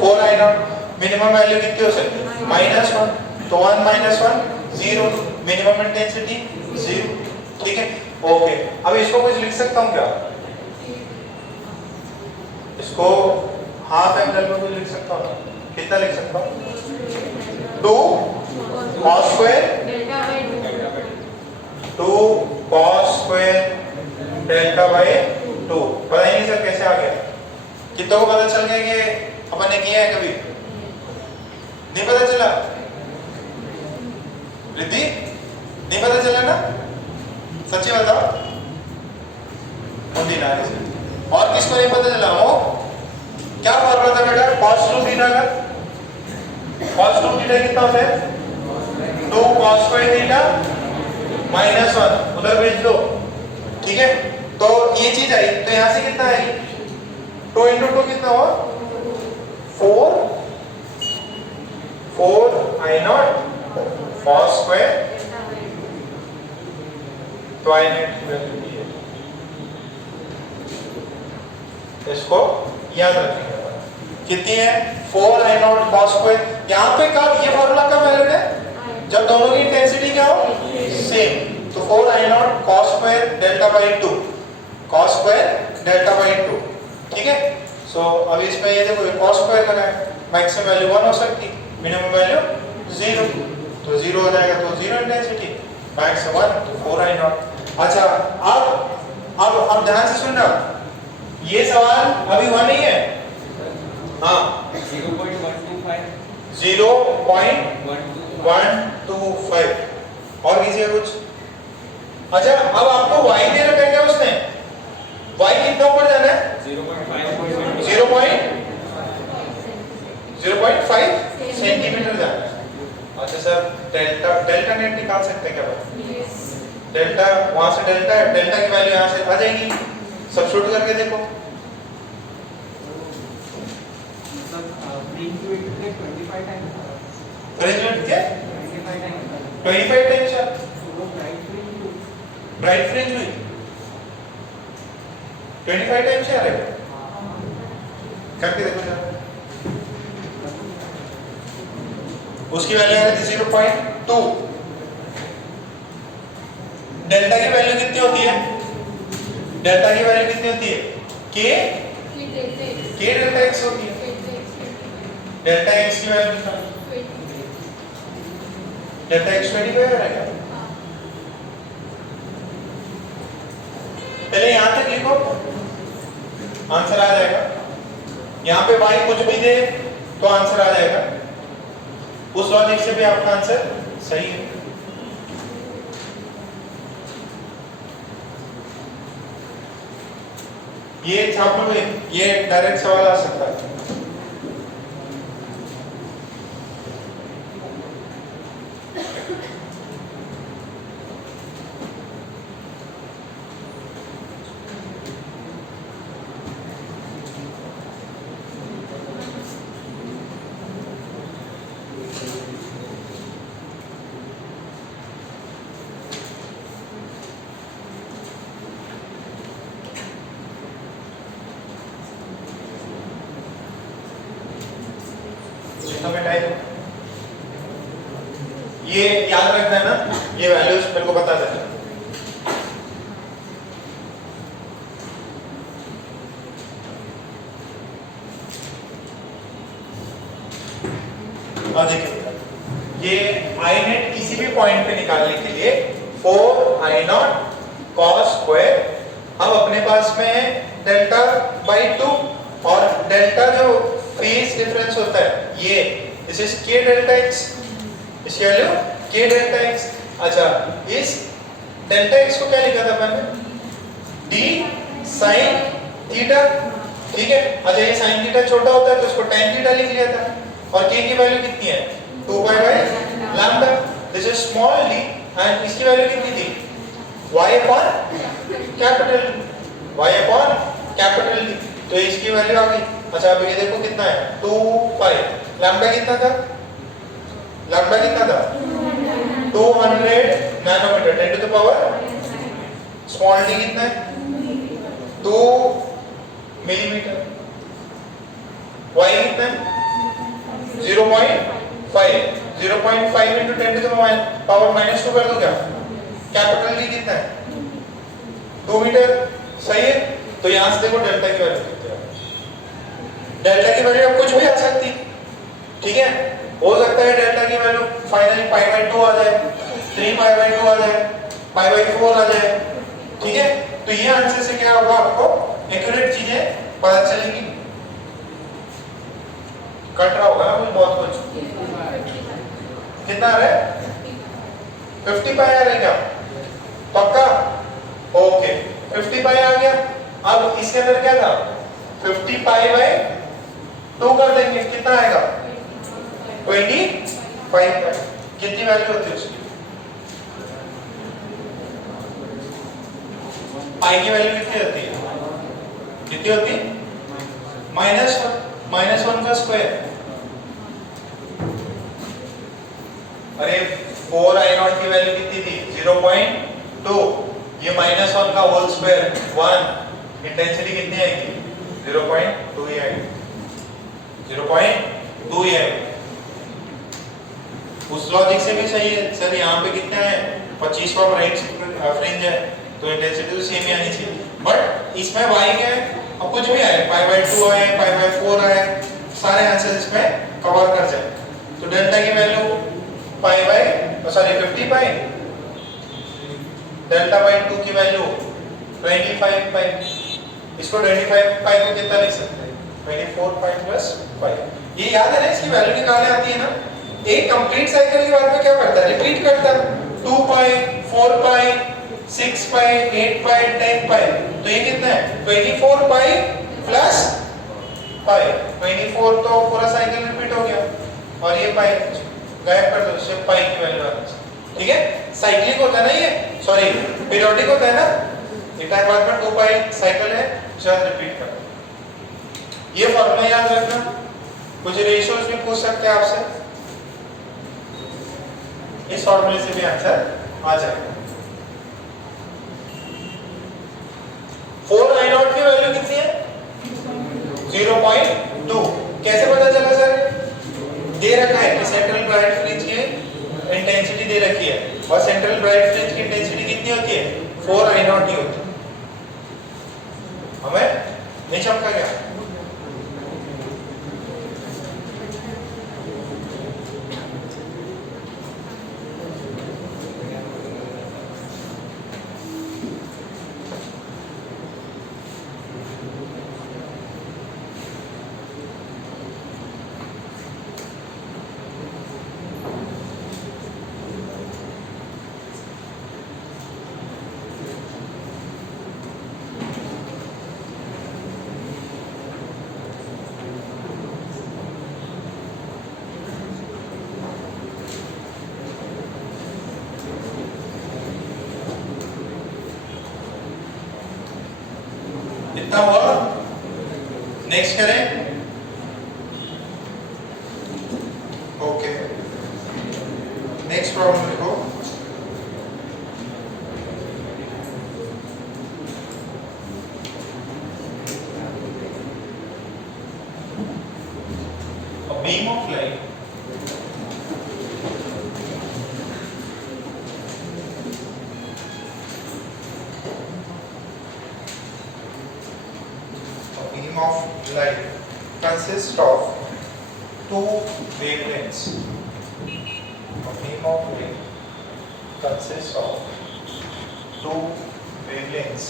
4 I not. Minimum value कितनी हो सकती है? -1। तो 1 माइनस 1 0, मिनिमम इंटेंसिटी 0। ठीक है, ओके। अब इसको कुछ लिख सकता हूँ क्या? इसको हाफ एंगल में कुछ लिख सकता हूँ? कितना लिख सकता हूँ? 2 cos square 2 cos square delta by 2। पता ही नहीं सर कैसे आ गया? कितनों को पता चल गया कि अपन ने किया है? कभी नहीं पता चला? रिद्धि नहीं पता चला ना? सच्ची बताओ। और किसको नहीं पता चला? हो क्या फॉर्मूला था बेटा? cos 2 थीटा का। cos 2 थीटा कितना होता है? 2 cos स्क्वायर थीटा -1 उधर भेज दो। ठीक है, तो ये चीज आई, तो यहां से कितना आएगी? 2 into 2 कितना हुआ 4 I naught cos square तो I net की वैल्यू दी है। इसको याद रखिएगा कितनी है 4 I naught cos square। यहाँ पे कब ये फॉर्मूला कब वैलिड है जब दोनों की इंटेंसिटी क्या हो सेम। तो 4 I naught cos square delta by 2 cos square delta by 2 ठीक है। सो अब इसमें ये देखो cos square लगा है मैक्सिमम वैल्यू 1 हो सकती मिनिमम वैल्यू 0 तो 0 हो जाएगा तो 0 इंटेंसिटी मैक्स 1 तो 4 I naught। अच्छा अब ध्यान से सुनना ये सवाल अभी हुआ नहीं है हाँ 0.125 और कीजिए कुछ। अच्छा अब आपको y दे रखा है क्या उसने y कितना ऊपर जाना है 0.5 सेंटीमीटर जाना है। अच्छा सर डेल्टा नेट निकाल सकते हैं क्या भाई डेल्टा वहां से डेल्टा है डेल्टा की वैल्यू यहां से आ जाएगी सब्स्टिट्यूट करके देखो फ्रिंज क्या 25 टाइम्स सर ब्राइट फ्रिंज हुई 25 टाइम्स आ रहा है करके देखो जरा उसकी वैल्यू आ रही थी 0.2 डेल्टा की वैल्यू कितनी होती है डेल्टा की वैल्यू कितनी होती है के डेल्टा x होती है डेल्टा x की वैल्यू डेल्टा x 25 है क्या पहले यहां तक लिखो आंसर आ जाएगा यहां पे y कुछ भी दे तो आंसर आ जाएगा उस लॉजिक से भी आपका आंसर सही है। ये एग्जांपल में ये डायरेक्ट सवाल आ सकता है ये याद रखना है ना ये वैल्यूज मेरे को बता देना अब देखिए ये I net किसी भी पॉइंट पे निकालने के लिए 4 I naught cos square अब अपने पास में है डेल्टा बाई 2 और डेल्टा जो फेज डिफरेंस होता है ये this is k delta x इसकी वैल्यू k डेल्टा x। अच्छा इस डेल्टा x को क्या लिखा था मैंने d sin थीटा ठीक है। अच्छा ये sin थीटा छोटा होता है तो इसको tan थीटा लिख लिया था और k की वैल्यू कितनी है 2 pi by lambda this is small d and इसकी वैल्यू कितनी थी y अपॉन कैपिटल D तो इसकी वैल्यू आ गई। अच्छा अब ये देखो कितना है 2 पाई लैम्डा कितना था 200 nanometre 10 to the power small d कितना है 2 मिलीमीटर y कितना है 0.5 into 10 to the power -2 कर दो क्या कैपिटल D कितना है 2 मीटर सही है। तो यहां से देखो डेल्टा की वैल्यू कितनी है डेल्टा की वैल्यू कुछ भी आ सकती ठीक है हो सकता है डेल्टा की वैल्यू फाइनली पाई बाय 2 आ जाए 3 पाई बाय 2 आ जाए पाई बाय 4 आ जाए ठीक है। तो ये आंसर से क्या होगा आपको एक्यूरेट चीजें पता चलेगी कट रहा होगा ना कुछ बहुत कुछ कितना आ रहा है 50 पाई आ रहा है क्या पक्का ओके 50 पाई आ गया। अब इसके अंदर क्या था 50 पाई बाय 2 कर देंगे कितना आएगा 25 पाई कितनी वैल्यू होती है उसकी पाई की वैल्यू कितनी होती है -1 का स्क्वायर। अरे 4i0 की वैल्यू कितनी थी 0.2, ये -1 का होल स्क्वायर 1, इंटेंसिटी कितनी आएगी 0.2 ही आएगी, 0.2 ही आएगी। उस लॉजिक से भी सही है सर, यहाँ पे कितना है 25वां राइट फ्रिंज है तो इंटेंसिटी तो सेम ही आनी चाहिए, बट इसमें y क्या है, अब कुछ भी आए π/2 आए π/4 आए, सारे आंसर इसमें कवर कर जाए। तो डेल्टा की वैल्यू 50 पाई, डेल्टा बाई 2 की वैल्यू 25 पाई, इसको 25 पाई को कितना लिख सकते हैं 24 पाई प्लस पाई। ये याद है ना, इसकी वैल्यू निकालने आती है ना। एक कंप्लीट साइकिल के बाद में क्या करता है, रिपीट करता है, 2 पाई 4 पाई 6 पाई 8 पाई 10 पाई, तो ये कितना है 24 पाई प्लस पाई, 24 तो पूरा साइकिल रिपीट हो गया और ये पाई गायब कर दो, इससे पाई की वैल्यू आ जाए। ठीक है, साइक्लिक होता है ना ये, सॉरी पीरियोडिक होता है ना, एक टाइम बाद में 2 पाई साइकिल है, चल रिपीट कर दो। ये फॉर्मूला याद रखना, कुछ रेशियोज भी पूछ सकते हैं आपसे, इस फॉर्मूले से भी आंसर आ जाएगा। 4i0 की वैल्यू कितनी है 0.2, कैसे पता चला सर, दे रखा है कि सेंट्रल ब्राइट फ्रिंज की इंटेंसिटी दे रखी है और सेंट्रल ब्राइट फ्रिंज की इंटेंसिटी कितनी होती है 4i0 ही होती है, हमें नहीं चमका गया। इतना हुआ, नेक्स्ट करें। ओके, नेक्स्ट प्रॉब्लम लिखो। A beam of light of light consists of two wavelengths. A beam of light consists of two wavelengths,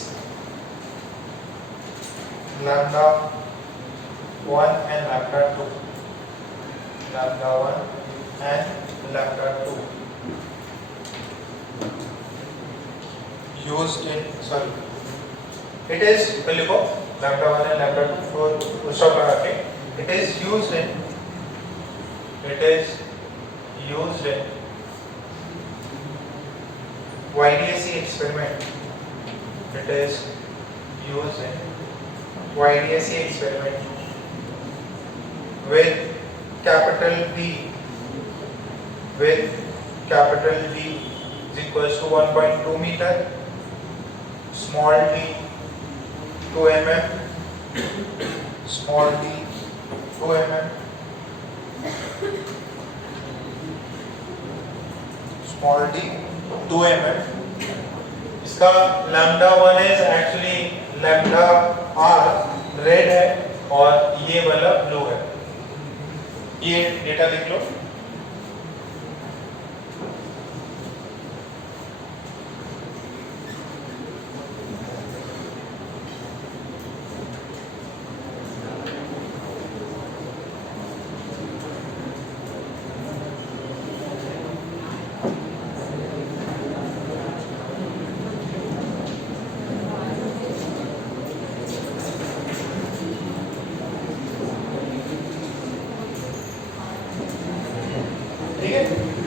lambda 1 and lambda 2. Lambda 1 and lambda 2 used in, sorry, it is लिखो lambda 1 and lambda 2 for stop लगा के, it is used in YDAC experiment. It is used in YDAC experiment with capital B is equals to 1.2 meter, small d 2 mm, small d 2 mm, small d 2 mm. इसका lambda 1 is actually lambda r red है और ये वाला blue है, ये data लिख लो।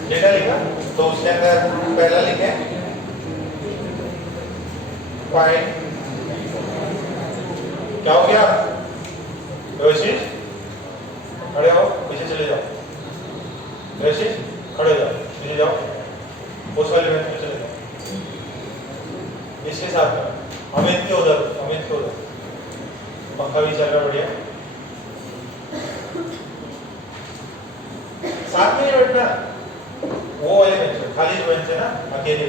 Data लिखा तो उसके अंदर पहला लिखे पॉइंट, क्या हो गया व्यवस्थित खड़े हो, पीछे चले जाओ, व्यवस्थित खड़े हो जाओ, पीछे जाओ, उस वाले बेंच पे चले जाओ, इसके साथ में अमित के उधर, पंखा भी चल रहा है बढ़िया, साथ में ही बैठना, वो वाले बेंच पे, खाली जो बेंच है ना अकेले,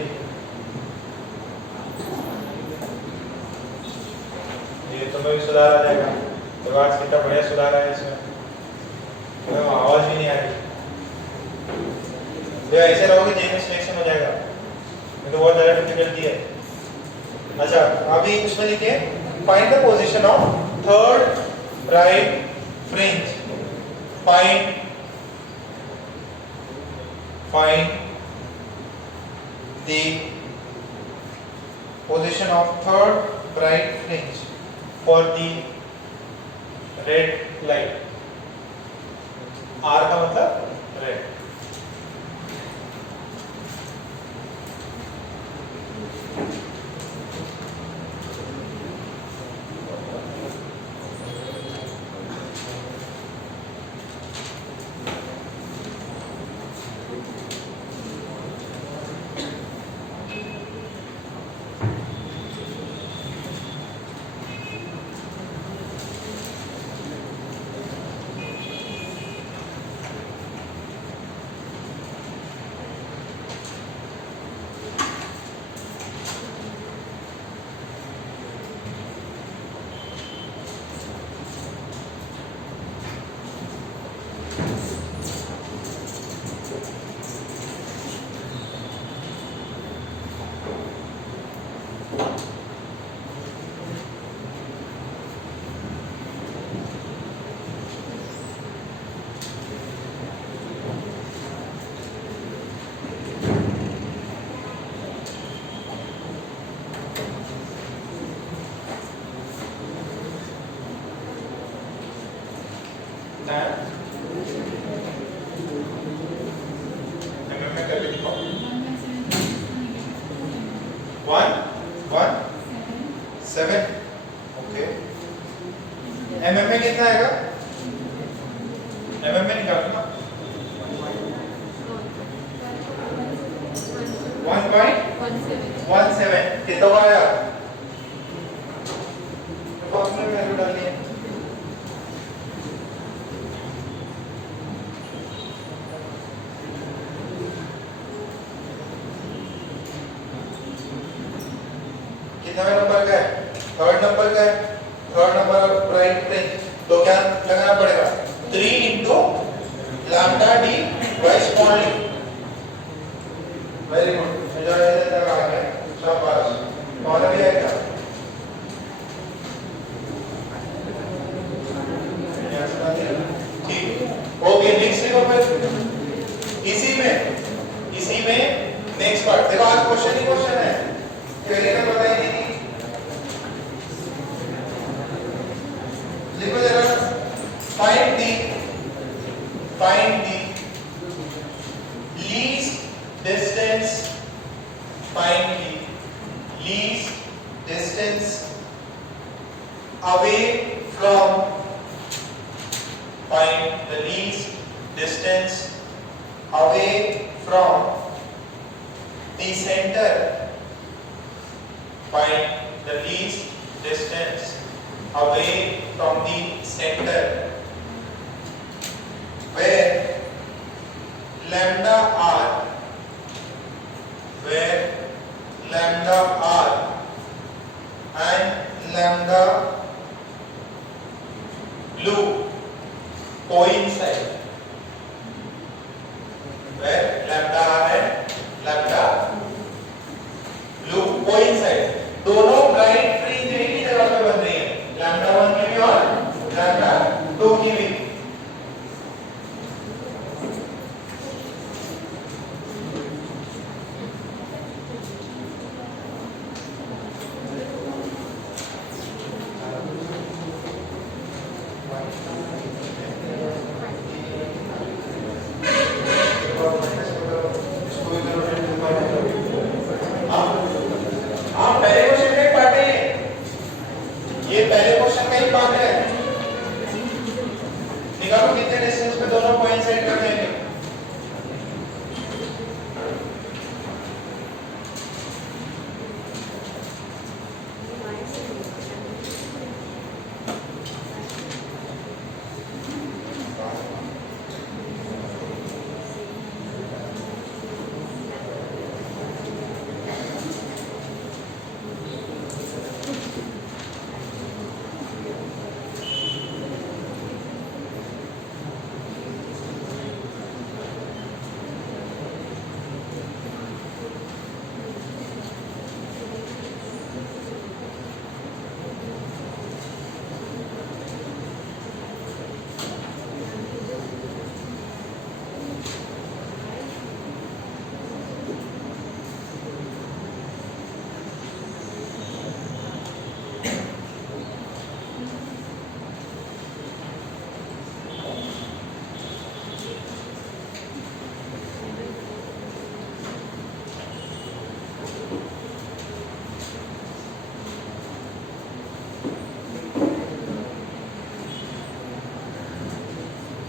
ये तुम्हें भी सुधार आ जाएगा, आवाज कितना बढ़िया सुधार आया इसमें, तुम्हें आवाज भी नहीं आ रही, तो ऐसे रहोगे जेनरल सिलेक्शन हो जाएगा, ये तो बहुत ज्यादा डिफिकल्टी है। अच्छा अभी उसमें लिखिए find the position of third right fringe, find the position of third right fringe for the red light, R का मतलब रेड, एमएम में कितना आएगा? एमएम में निकालो ना 1.17 कितना आया? फॉर्मूले में वैल्यू डालनी है। कितना नंबर का है? थर्ड नंबर का है। Third number of right fringe, तो क्या लगाना पड़ेगा? 3 into lambda d by small d। Very good, इधर तक आ गए, शाबाश। कौन भी आएगा? ठीक, ओके। नेक्स्ट देखो फिर इसी में नेक्स्ट पार्ट देखो। आज क्वेश्चन ही क्वेश्चन है, थ्योरी में बताई नहीं। लिखो जरा, find the least distance, find the least distance away from, find the least distance away from the center, find the least distance away from the center where lambda r and lambda blue coincide, where lambda r and lambda blue coincide। दोनों bright fringe एक ही जगह पे बन रही है, lambda 1 की भी और लैम्डा 2 की भी। पहले क्वेश्चन का ही पार्ट है ये, पहले क्वेश्चन का ही पार्ट है। चलो कितने डिस्टेंस पे दोनों कोइंसाइड कर देंगे?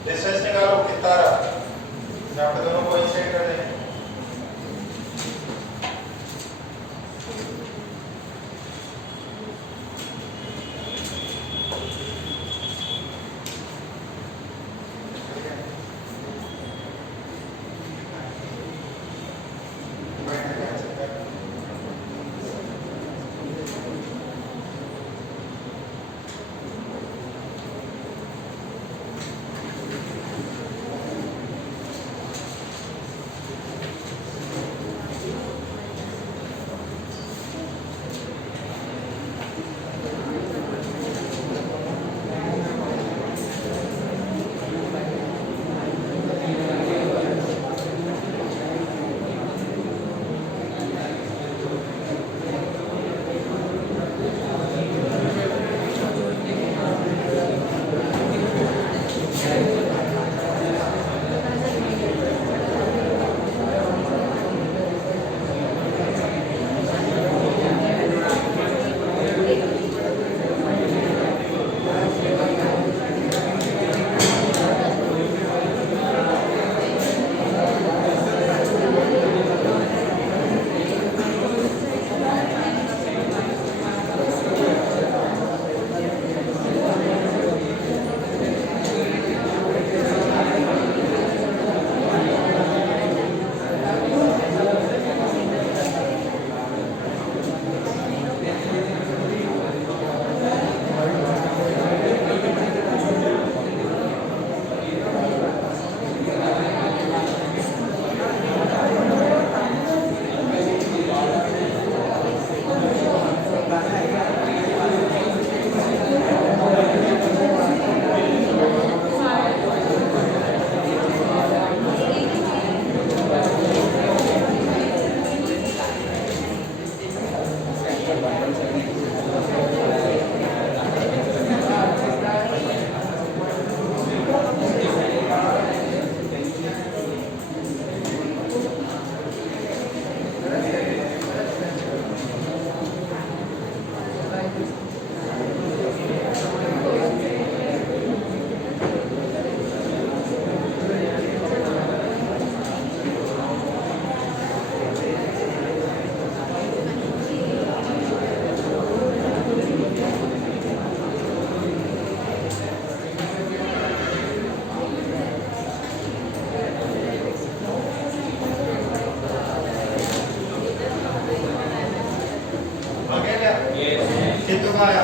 डिस्टेंस निकालो कितना रहा? यहाँ पे दोनों कोइंसाइड कर देंगे। कितने का आया?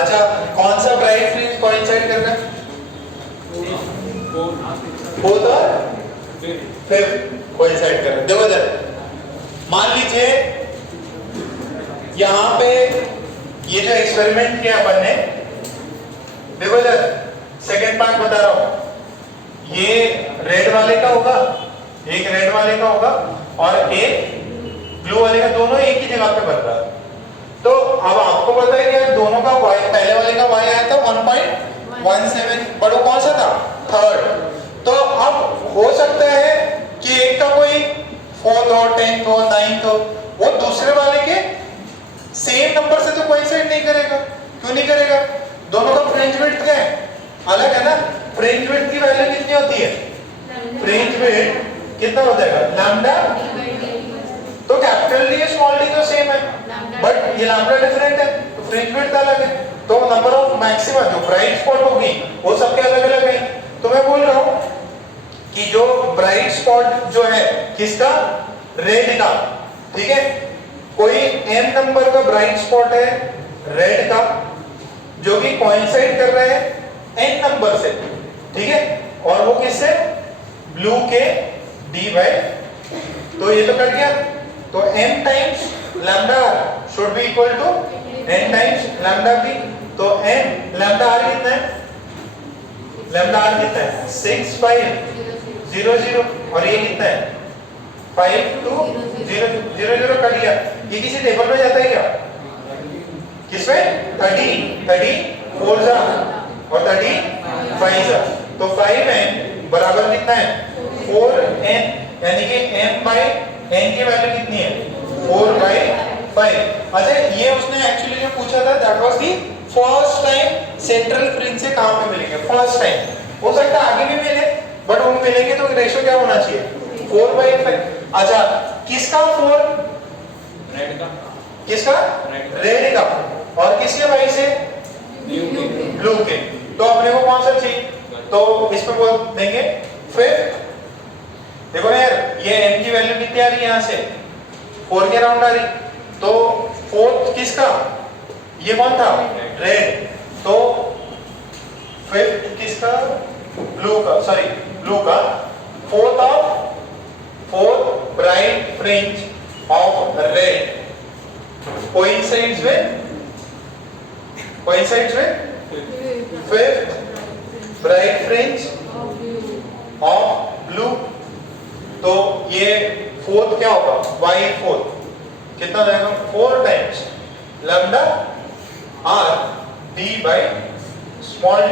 अच्छा, कौन सा ब्राइट फ्रिंज कोइंसाइड कर रहा है? फोर्थ और फिफ्थ कोइंसाइड कर रहा है। देखो इधर, मान लीजिए यहाँ पे ये जो एक्सपेरिमेंट किया अपन ने, देखो इधर सेकेंड पार्ट बता रहा हूँ, ये रेड वाले का होगा, एक रेड वाले का होगा और एक ब्लू वाले का, दोनों एक ही जगह पे बन रहा है। तो अब आपको पता है कि दोनों का y, पहले वाले का y आया था 1.17, बड़ो कौन सा था? थर्ड। तो अब हो सकता है कि एक का कोई फोर्थ हो, 10th हो, 9th हो, वो दूसरे वाले के सेम नंबर से तो कोइंसाइड नहीं करेगा। क्यों नहीं करेगा? दोनों का फ्रिंज विड्थ क्या है? अलग है ना। फ्रिंज विड्थ की वैल्यू कितनी होती है? फ्रिंज विड्थ कितना हो जाएगा? लैम्डा। तो कैपिटल डी स्मॉल डी तो सेम है, बट ये लैम्डा डिफरेंट है, तो फ्रिंज विड्थ अलग है। तो नंबर ऑफ मैक्सिमा जो ब्राइट स्पॉट होगी वो सबके अलग अलग है। तो मैं बोल रहा हूं कि जो ब्राइट स्पॉट जो है किसका? रेड का, ठीक है। कोई m नंबर का ब्राइट स्पॉट है रेड का जो कि कोइंसाइड कर रहा है n नंबर से, ठीक है, और वो किससे? ब्लू के d बाय, तो ये तो कट गया। तो m times lambda r should be equal to n times lambda b। तो m लैम्डा r कितना है? लैम्डा r कितना है? 6 5 0 0, और ये कितना है? 5 2 0 0 0 कट गया। ये किसी टेबल में जाता है क्या? किसमें? 30 4 जा और 35 जा। तो 5n बराबर कितना है? 4n, यानी कि m बाय n की वैल्यू कितनी है? 4 बाय 5। अच्छा, ये उसने एक्चुअली जो पूछा था that was the first time central fringe से कहां पे मिलेंगे? First time. हो सकता है आगे भी मिले, बट वो मिलेंगे तो रेशियो क्या होना चाहिए? 4 बाय 5। अच्छा, किसका 4? रेड का। किसका? रेड का। और किसके भाई से? ब्लू के। तो अपने को कौन सा चाहिए? तो इसमें बोल देंगे फिफ्थ। देखो ना यार, ये m की वैल्यू कितनी आ रही है? यहाँ से 4 के अराउंड आ रही। तो फोर्थ किसका? ये कौन था? रेड। तो फिफ्थ किसका? ब्लू का, सॉरी ब्लू का। Fourth bright fringe of red coincides with fifth bright fringe of blue। तो ये फोर्थ क्या होगा? y फोर्थ कितना जाएगा? 4 times lambda r d by small d।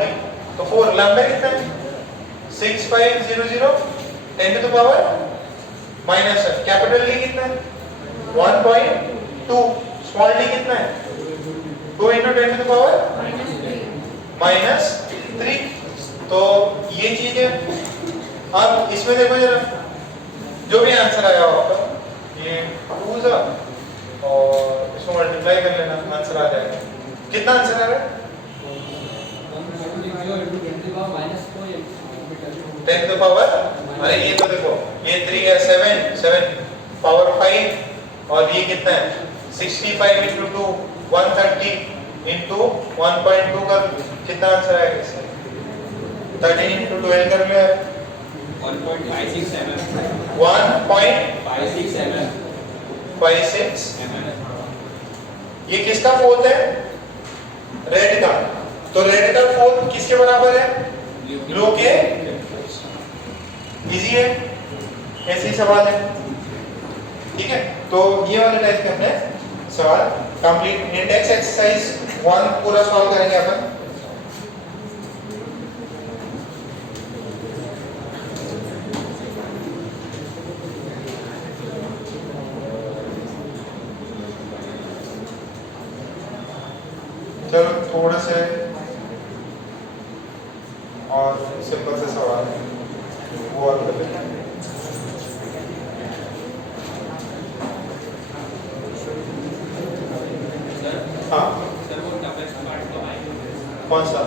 तो 4 लैम्डा कितना है? 6 5 0 0 10 to the power minus. Capital D कितना है? 1.2। स्मॉल d कितना है? 2 into 10 to the power minus 3। तो ये चीज है। अब इसमें देखो जरा, जो भी आंसर आया होगा ये 2 जा और इसको मल्टीप्लाई कर लेना, आंसर आ जाएगा। कितना आंसर आ रहा है? 10 to the power, अरे ये तो देखो, ये 3 है, 7 पावर 5, और ये कितना है? 65 into 2 130 into 1.2 का कितना आंसर आएगा इसका? 13 into 12 कर लिया है। 1.56 ये किसका फोर्थ है? रेड का। तो रेड का फोर्थ किसके बराबर है? ब्लू के। इजी है, ऐसे ही सवाल है, ठीक है। तो ये वाले टाइप के अपने सवाल कंप्लीट। इंडेक्स एक्सरसाइज 1 पूरा सॉल्व करेंगे अपन। चलो थोड़े से और सिंपल से सवाल है वो और कर लेते हैं। हाँ, कौन सा?